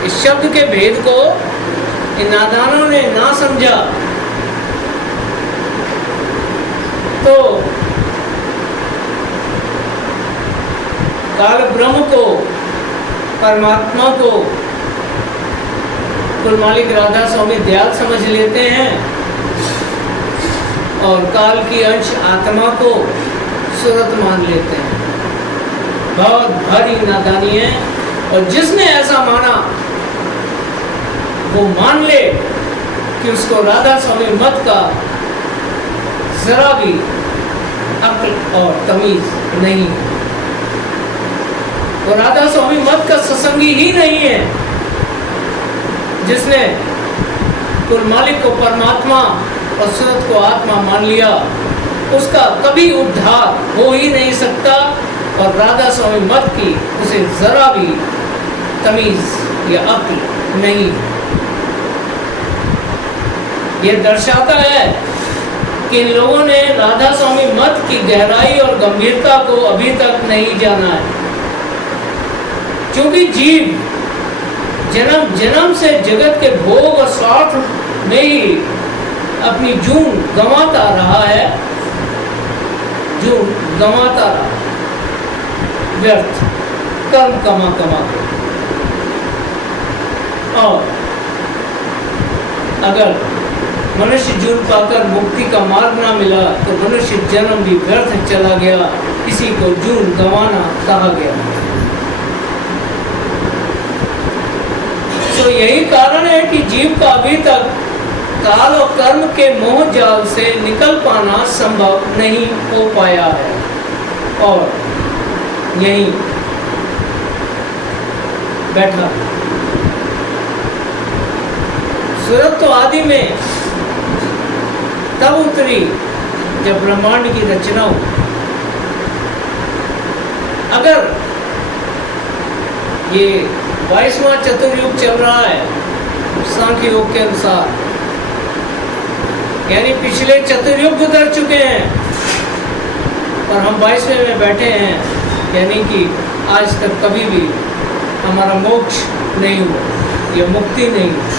इस शब्द के भेद को इन नादानों ने ना समझा तो काल ब्रह्म को, परमात्मा को कुल मालिक राधा स्वामी दयाल समझ लेते हैं और काल की अंश आत्मा को सूरत मान लेते हैं। बहुत भारी नादानी है, और जिसने ऐसा माना वो मान ले कि उसको राधा स्वामी मत का जरा भी अक्ल और तमीज नहीं, वो राधा स्वामी मत का सत्संगी ही नहीं है। जिसने कुल मालिक को परमात्मा और सूरत को आत्मा मान लिया, उसका कभी उद्धार हो ही नहीं सकता, और राधा स्वामी मत की उसे जरा भी तमीज या अक्ल नहीं। यह दर्शाता है कि इन लोगों ने राधा स्वामी मत की गहराई और गंभीरता को अभी तक नहीं जाना है। क्योंकि जीव जन्म जन्म से जगत के भोग और स्वार्थ में ही अपनी जून गंवाता रहा है, जून गंवाता रहा, व्यर्थ कर्म कमा कमा के। और अगर मनुष्य जून पाकर मुक्ति का मार्ग ना मिला तो मनुष्य जन्म भी व्यर्थ चला गया। इसी को जून गंवाना कहा गया। तो यही कारण है कि जीव का अभी तक काल और कर्म के मोह जाल से निकल पाना संभव नहीं हो पाया है, और यहीं बैठा। सूरत तो आदि में तब उतरी जब ब्रह्मांड की रचना हुई। अगर ये 22वां चतुर्युग चल रहा है सांख्य योग के अनुसार, यानी पिछले चतुर्युग गुजर चुके हैं और हम 22वें में बैठे हैं, यानी कि आज तक कभी भी हमारा मोक्ष नहीं हुआ या मुक्ति नहीं हुई।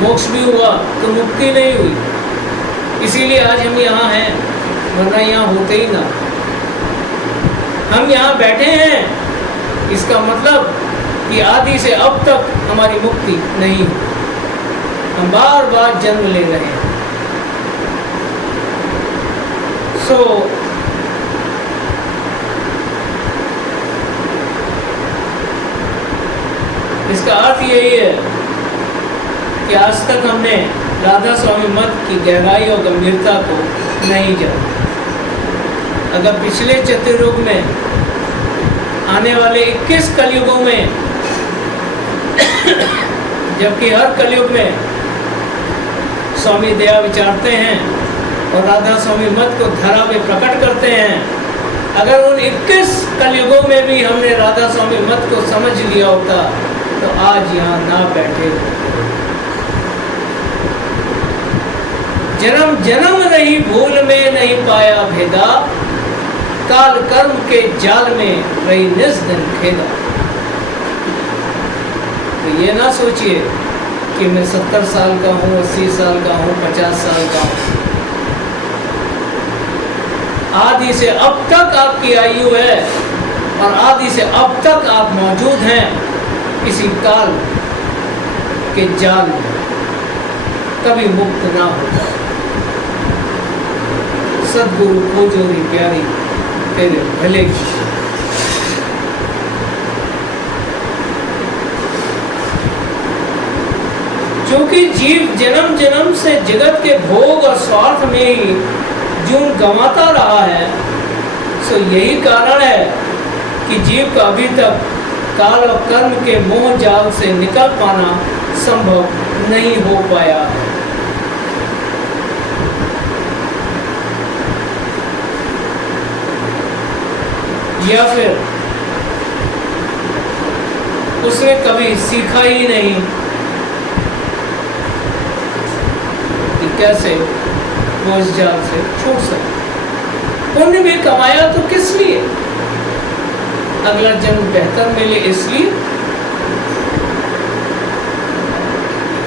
मोक्ष भी हुआ तो मुक्ति नहीं हुई, इसीलिए आज हम यहाँ हैं, वरना यहाँ होते ही ना। हम यहाँ बैठे हैं, इसका मतलब कि आदि से अब तक हमारी मुक्ति नहीं हुई। हम बार बार जन्म ले रहे हैं। इसका अर्थ यही है कि आज तक हमने राधा स्वामी मत की गहराई और गंभीरता को नहीं जाना। अगर पिछले चतुर्युग में आने वाले 21 कलयुगों में जबकि हर कलयुग में स्वामी दया विचारते हैं और राधा स्वामी मत को धरा पे प्रकट करते हैं, अगर उन 21 कलयुगों में भी हमने राधा स्वामी मत को समझ लिया होता तो आज यहाँ ना बैठे होते। जन्म जन्म रही भूल में नहीं पाया भेदा, काल कर्म के जाल में रही निज दिन खेदा। तो ये ना सोचिए कि मैं 70 साल का हूँ, 80 साल का हूँ, 50 साल का हूँ। आदि से अब तक आपकी आयु है और आदि से अब तक आप मौजूद हैं किसी काल के जाल में, कभी मुक्त ना होगा। सदगुरु को जोरी प्यारी तेरे भले की। क्योंकि जीव जन्म जन्म से जगत के भोग और स्वार्थ में ही जून गंवाता रहा है, सो यही कारण है कि जीव का अभी तक काल और कर्म के मोह जाल से निकल पाना संभव नहीं हो पाया है। या फिर उसने कभी सीखा ही नहीं कि कैसे वो इस जाल से छूट सके। पुण्य भी कमाया तो किस लिए? अगला जन्म बेहतर मिले इसलिए,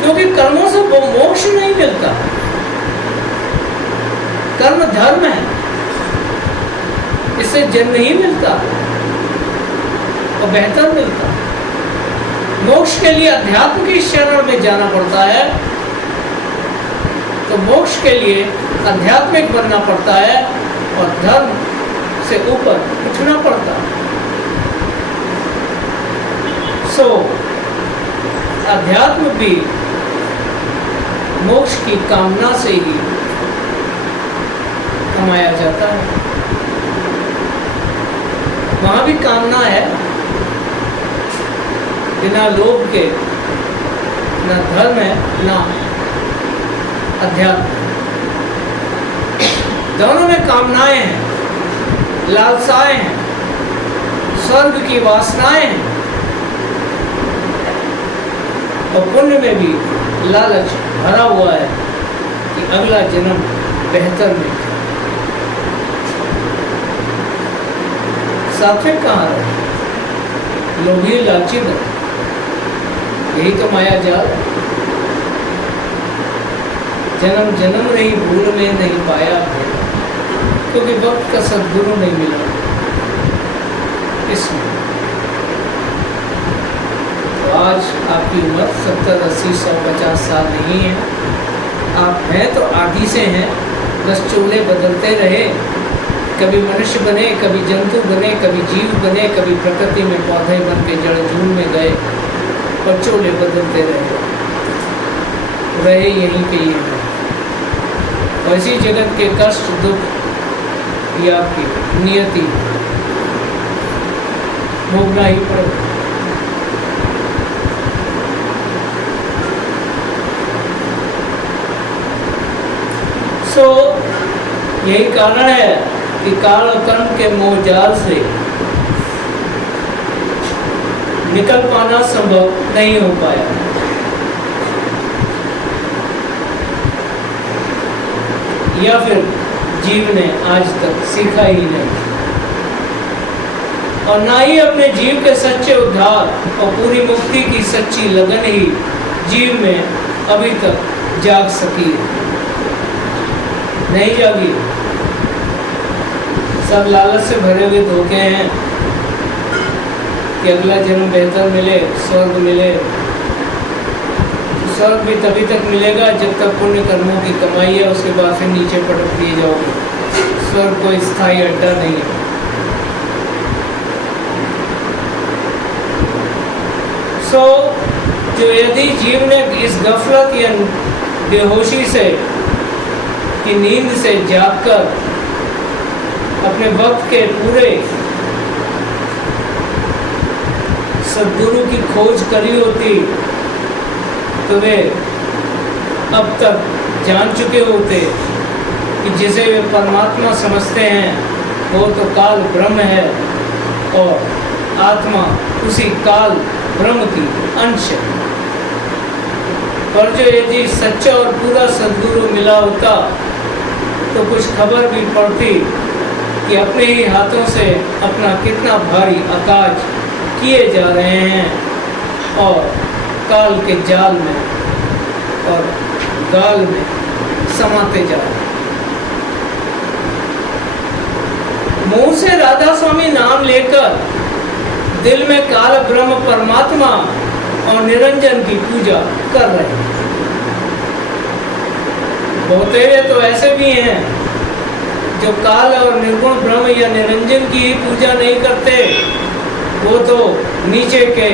क्योंकि कर्मों से वो मोक्ष नहीं मिलता। कर्म धर्म है, इससे जन्म नहीं मिलता और बेहतर मिलता। मोक्ष के लिए अध्यात्म की शरण में जाना पड़ता है, तो मोक्ष के लिए आध्यात्मिक बनना पड़ता है और धर्म से ऊपर उठना पड़ता है। सो अध्यात्म भी मोक्ष की कामना से ही कमाया जाता है। वहां भी कामना है, बिना लोभ के ना धर्म है ना अध्यात्म। दोनों में कामनाएं हैं, लालसाएं हैं, स्वर्ग की वासनाएं हैं और पुण्य में भी लालच भरा हुआ है कि अगला जन्म बेहतर मिले। सात्विक कहाँ रहे? लोभी लालची बने। यही तो माया जाल। जन्म जन्म रही भूल में नहीं पाया भेद, क्योंकि वक्त का सद्गुरु नहीं मिला इसमें। तो आज आपकी उम्र 70, 80, 100, 50 साल नहीं है। आप हैं तो आदि से हैं, बस चोले बदलते रहे। कभी मनुष्य बने, कभी जंतु बने, कभी जीव बने, कभी प्रकृति में पौधे बन के जड़ जून में गए और चोले बदलते रहे यहीं के ये हैं। और इसी जगत के कष्ट दुख ये आपकी नियति भोगना ही पड़ेगा। सो यही कारण है कि काल और कर्म के मोह जाल से निकल पाना संभव नहीं हो पाया। या फिर जीव ने आज तक सीखा ही नहीं और ना ही अपने जीव के सच्चे उद्धार और पूरी मुक्ति की सच्ची लगन ही जीव में अभी तक जाग सकी है। नहीं जागी। सब लालच से भरे हुए धोखे हैं कि अगला जन्म बेहतर मिले, स्वर्ग मिले। स्वर्ग भी तभी तक मिलेगा जब तक पुण्य कर्मों की कमाई है, उसके बाद फिर नीचे पटक दिए जाओगे। स्वर्ग कोई स्थायी अड्डा नहीं है। सो जो यदि जीव ने इस गफलत या बेहोशी से की नींद से जागकर अपने वक्त के पूरे सद्गुरु की खोज करी होती तो वे अब तक जान चुके होते कि जिसे वे परमात्मा समझते हैं वो तो काल ब्रह्म है और आत्मा उसी काल ब्रह्म की अंश है। पर जो यदि सच्चा और पूरा सद्गुरु मिला होता तो कुछ खबर भी पड़ती कि अपने ही हाथों से अपना कितना भारी आकाज किए जा रहे हैं और काल के जाल में और गाल में समाते जा रहे हैं। मुंह से राधा स्वामी नाम लेकर दिल में काल ब्रह्म परमात्मा और निरंजन की पूजा कर रहे हैं। बहुतेरे तो ऐसे भी हैं जो काल और निर्गुण ब्रह्म या निरंजन की ही पूजा नहीं करते, वो तो नीचे के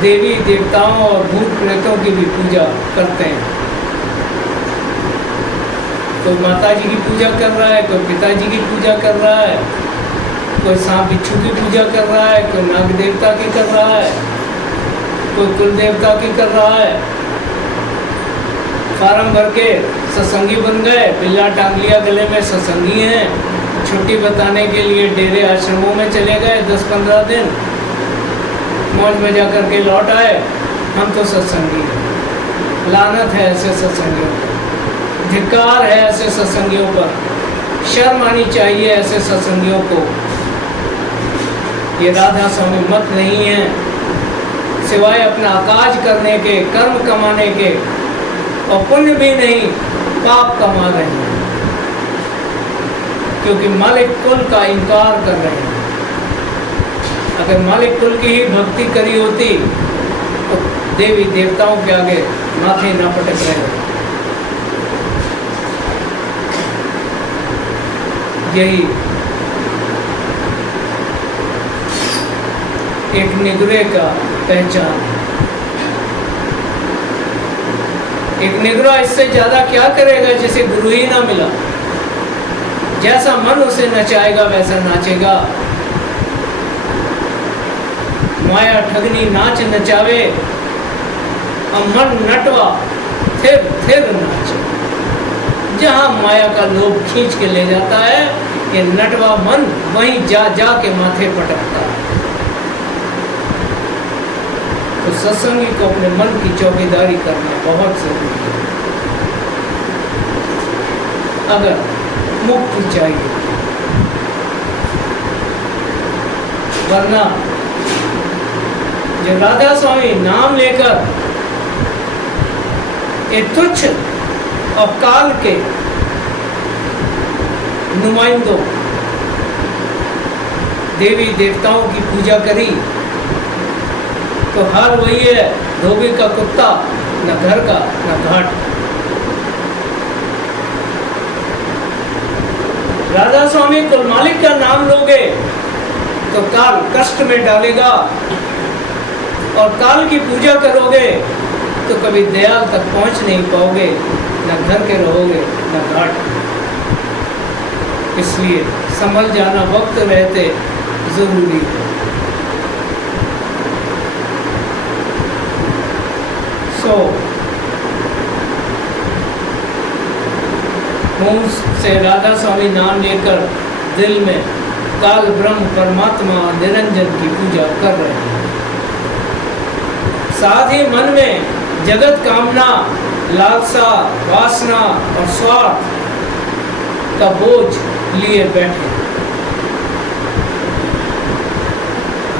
देवी देवताओं और भूत प्रेतों की भी पूजा करते हैं। कोई माता जी की पूजा कर रहा है, कोई पिताजी की पूजा कर रहा है, कोई सांप बिच्छू की पूजा कर रहा है, कोई नाग देवता की कर रहा है, कोई कुल देवता की कर रहा है। फार्म भर के सत्संगी बन गए, बिल्ला टांग लिया गले में, सत्संगी हैं, छुट्टी बताने के लिए डेरे आश्रमों में चले गए 10-15 दिन, मौज मजा करके लौट आए, हम तो सत्संगी हैं। लानत है ऐसे सत्संगियों पर, धिक्कार है ऐसे सत्संगियों पर, शर्म आनी चाहिए ऐसे सत्संगियों को। ये राधा स्वामी मत नहीं है, सिवाय अपना आकाज करने के, कर्म कमाने के, और पुण्य भी नहीं, पाप कमा रहे हैं, क्योंकि मालिक कुल का इनकार कर रहे हैं। अगर मालिक कुल की ही भक्ति करी होती तो देवी देवताओं के आगे माथे न पटक रहे होते। यही एक निगुरे का पहचान है। एक निगुरा इससे ज्यादा क्या करेगा जिसे गुरु ही ना मिला। जैसा मन उसे नचाएगा वैसा नाचेगा। माया ठगनी नाच नचावे, और मन नटवा थिर नाचे। जहाँ माया का लोभ खींच के ले जाता है, ये नटवा मन वहीं जा के माथे पटकता है। तो सत्संगी को अपने मन की चौकीदारी करना बहुत जरूरी है अगर मुक्ति चाहिए, वरना जो राधा स्वामी नाम लेकर एक तुच्छ और काल के नुमाइंदों देवी देवताओं की पूजा करी तो हाल वही है धोबी का कुत्ता, न घर का न घाट। राधा स्वामी कुल मालिक का नाम लोगे तो काल कष्ट में डालेगा, और काल की पूजा करोगे तो कभी दयाल तक पहुंच नहीं पाओगे, न घर के रहोगे न घाट। इसलिए संभल जाना वक्त रहते जरूरी है। मुंह से राधा स्वामी नाम लेकर दिल में काल ब्रह्म परमात्मा निरंजन की पूजा कर रहे हैं। साथ ही मन में जगत कामना, लालसा, वासना और स्वार्थ का बोझ लिए बैठे।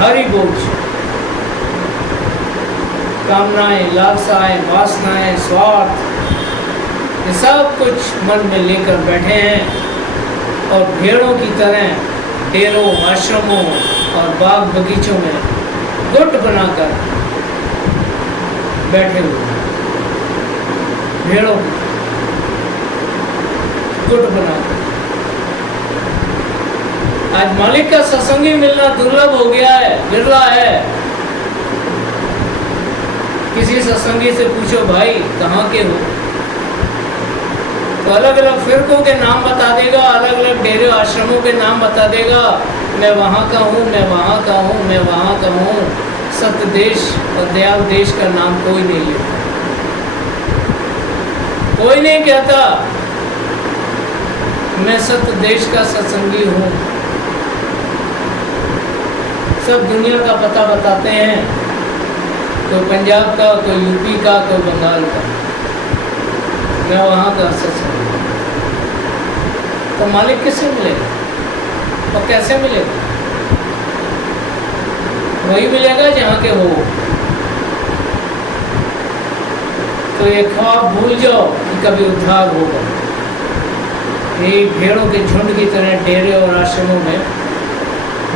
हरी बोझ, कामनाएं, लालसाएं, वासनाएं, स्वार्थ, ये सब कुछ मन में लेकर बैठे हैं और भेड़ों की तरह डेरों, आश्रमों और बाग बगीचों में गुट बनाकर बैठे हुए। भेड़ों गुट बनाकर आज मालिक का सत्संगी मिलना दुर्लभ हो गया है, बिरला है। किसी सत्संगी से पूछो भाई कहाँ के हो, तो अलग अलग फिरकों के नाम बता देगा, अलग अलग डेरे आश्रमों के नाम बता देगा। मैं वहाँ का हूँ, मैं वहाँ का हूँ, मैं वहाँ का हूँ। सत्य देश और दयाल देश का नाम कोई नहीं लेता, कोई नहीं कहता मैं सत्य देश का सत्संगी हूँ। सब दुनिया का पता बताते हैं, कोई पंजाब का, कोई यूपी का, कोई बंगाल का। मैं वहाँ का सत्संगी हूँ। तो मालिक किससे मिलेगा और कैसे मिलेगा? वही मिलेगा जहाँ के हो। तो ये ख्वाब भूल जाओ कि कभी उद्धार होगा। यही भेड़ों के झुंड की तरह डेरे और आश्रमों में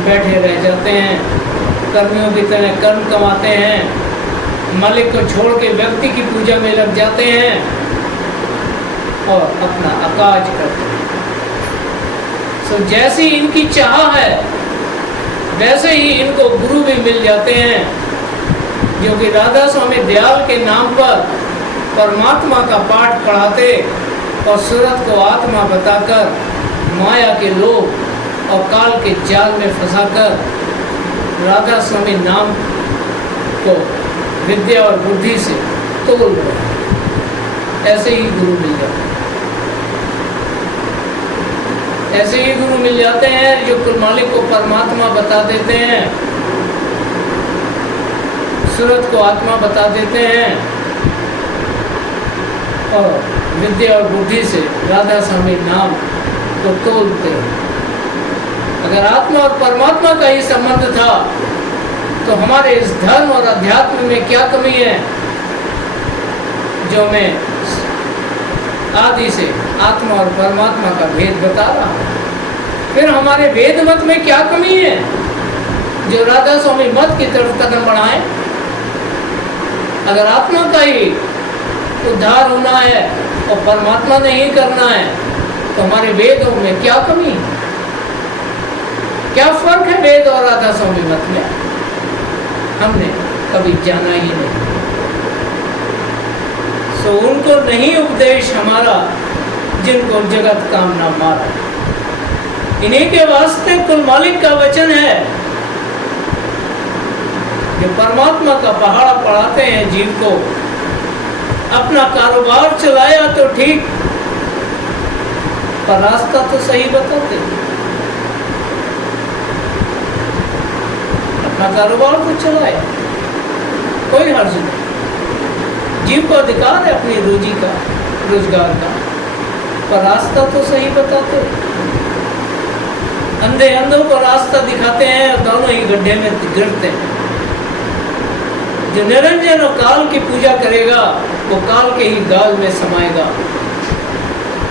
बैठे रह जाते हैं, कर्मियों की तरह कर्म कमाते हैं, मालिक को छोड़ के व्यक्ति की पूजा में लग जाते हैं और अपना अकाज करते हैं। तो जैसी इनकी चाह है वैसे ही इनको गुरु भी मिल जाते हैं, जो कि राधा स्वामी दयाल के नाम पर परमात्मा का पाठ पढ़ाते और सूरत को आत्मा बताकर माया के लोभ और काल के जाल में फंसाकर राधा स्वामी नाम को विद्या और बुद्धि से तोल रहे। ऐसे ही गुरु मिल जाते हैं, ऐसे ही गुरु मिल जाते हैं जो कुल मालिक को परमात्मा बता देते हैं, सूरत को आत्मा बता देते हैं और विद्या और बुद्धि से राधा स्वामी नाम को तोलते हैं। अगर आत्मा और परमात्मा का ही संबंध था तो हमारे इस धर्म और अध्यात्म में क्या कमी है, जो मैं आदि से आत्मा और परमात्मा का भेद बता रहा हूँ। फिर हमारे वेद मत में क्या कमी है, जो राधा स्वामी मत की तरफ कदम बढ़ाए? अगर आत्मा का ही उद्धार होना है और परमात्मा नहीं करना है तो हमारे वेदों में क्या कमी है? क्या फर्क है वेद और राधा स्वामी मत में? हमने कभी जाना ही नहीं। सो उनको नहीं उपदेश हमारा जिनको जगत कामना मारा। इन्हीं के वास्ते कुल मालिक का वचन है कि परमात्मा का पहाड़ा पढ़ाते हैं जीव को। अपना कारोबार चलाया तो ठीक, पर रास्ता तो सही बताते। अपना कारोबार तो चलाया, कोई हर्ज नहीं। जीव को अधिकार है अपनी रोजी का, रोजगार का, पर रास्ता तो सही बताते। अंधे अंधों को रास्ता दिखाते हैं और दोनों ही गड्ढे में गिरते हैं। जो निरंजन और काल की पूजा करेगा वो काल के ही गाल में समाएगा,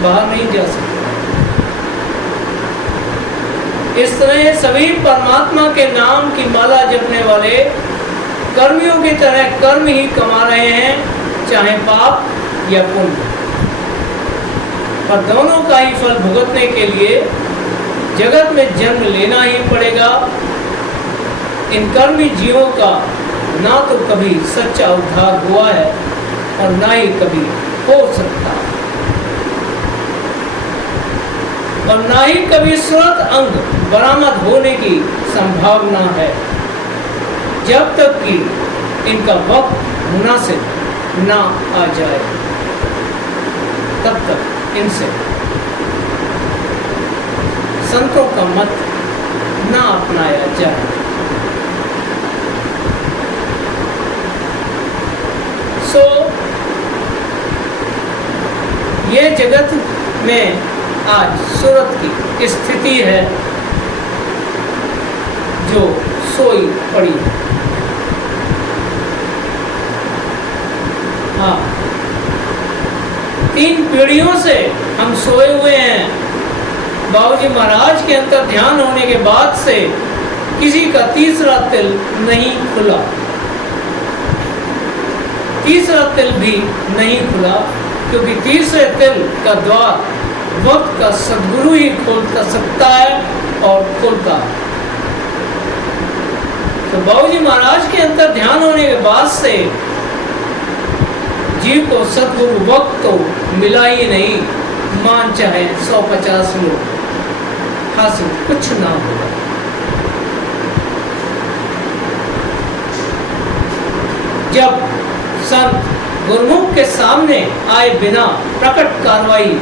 बाहर नहीं जा सकता। इस तरह सभी परमात्मा के नाम की माला जपने वाले कर्मियों की तरह कर्म ही कमा रहे हैं, चाहे पाप या पुण्य, पर दोनों का ही फल भुगतने के लिए जगत में जन्म लेना ही पड़ेगा। इन कर्मी जीवों का ना तो कभी सच्चा उद्धार हुआ है और ना ही कभी हो सकता, और ना ही कभी सूरत अंग बरामद होने की संभावना है, जब तक कि इनका वक्त मुनासिब ना आ जाए। तब तक इनसे संतों का मत ना अपनाया जाए। सो ये जगत में आज सूरत की स्थिति है जो सोई पड़ी है। हाँ, 3 पीढ़ियों से हम सोए हुए हैं। बाबूजी महाराज के अंतर ध्यान होने के बाद से किसी का तीसरा तिल नहीं खुला, तीसरा तिल भी नहीं खुला, क्योंकि तीसरे तिल का द्वार वक्त का सद्गुरु ही खोल सकता है और खोलता है। तो बाबूजी महाराज के अंतर ध्यान होने के बाद से जीव को सदगुरु वक्त तो मिला ही नहीं, मान चाहे 150 लोग, हासिल कुछ ना होगा। जब संत गुरुमुख के सामने आए बिना प्रकट कार्रवाई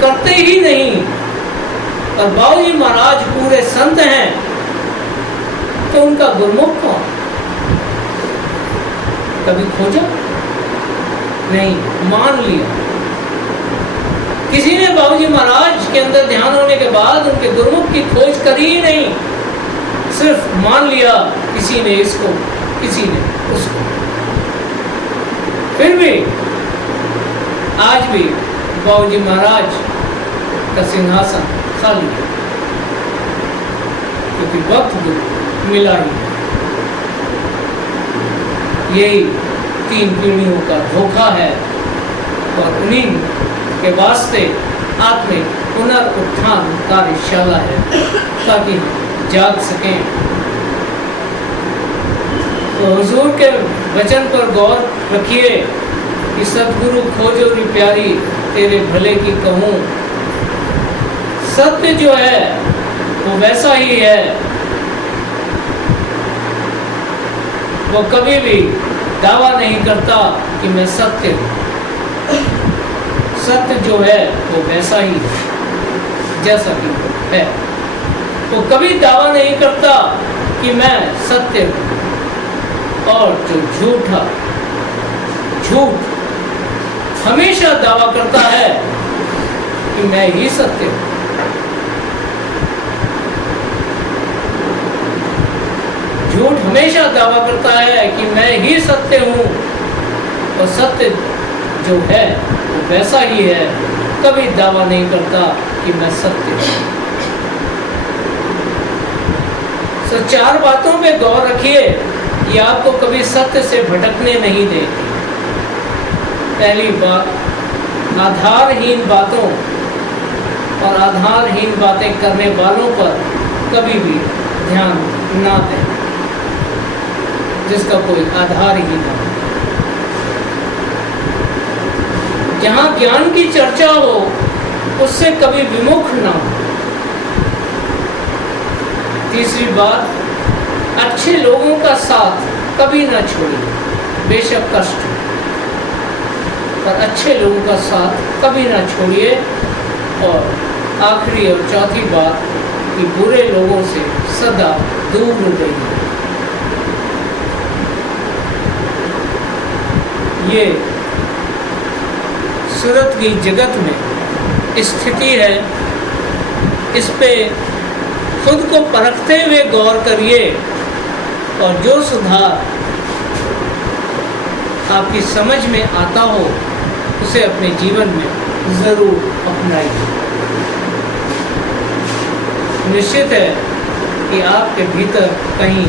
करते ही नहीं, और बाबूजी महाराज पूरे संत हैं, तो उनका गुरुमुख कौन? कभी खोजा नहीं, मान लिया। किसी ने बाबूजी महाराज के अंदर ध्यान होने के बाद उनके गुरुमुख की खोज करी ही नहीं, सिर्फ मान लिया किसी ने इसको, किसी ने उसको। फिर भी आज भी बाबूजी महाराज का सिंहासन खाली है, क्योंकि वक्त मिला ही। यही 3 पीढ़ियों का धोखा है, और उन्हीं के वास्ते आत्मिक पुनरुत्थान कार्यशाला है, ताकि हम जाग सकें। तो हुजूर के वचन पर गौर रखिए कि सतगुरु खोजो री प्यारी, तेरे भले की कहूँ। सत्य जो है वो वैसा ही है, वो कभी भी दावा नहीं करता कि मैं सत्य हूँ। सत्य जो है वो वैसा ही है जैसा कि है। वो कभी दावा नहीं करता कि मैं सत्य हूँ। और जो झूठ हमेशा दावा करता है कि मैं ही सत्य हूँ। झूठ हमेशा दावा करता है कि मैं ही सत्य हूँ, और सत्य जो है वो वैसा ही है, कभी दावा नहीं करता कि मैं सत्य हूँ। तो 4 बातों पे गौर रखिए, ये आपको कभी सत्य से भटकने नहीं देती। पहली बात, आधारहीन बातों और आधारहीन बातें करने वालों पर कभी भी ध्यान ना दें, जिसका कोई आधार ही ना हो। जहाँ ज्ञान की चर्चा हो उससे कभी विमुख ना हो। तीसरी बात, अच्छे लोगों का साथ कभी ना छोड़िए, बेशक कष्ट हो, पर अच्छे लोगों का साथ कभी ना छोड़िए। और आखिरी और चौथी बात कि बुरे लोगों से सदा दूर रहिए। ये सूरत की जगत में स्थिति है, इस पे खुद को परखते हुए गौर करिए, और जो सुधार आपकी समझ में आता हो उसे अपने जीवन में ज़रूर अपनाइए। निश्चित है कि आपके भीतर कहीं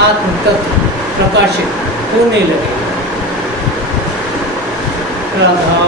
आत्म तत्व प्रकाशित होने लगे। राधा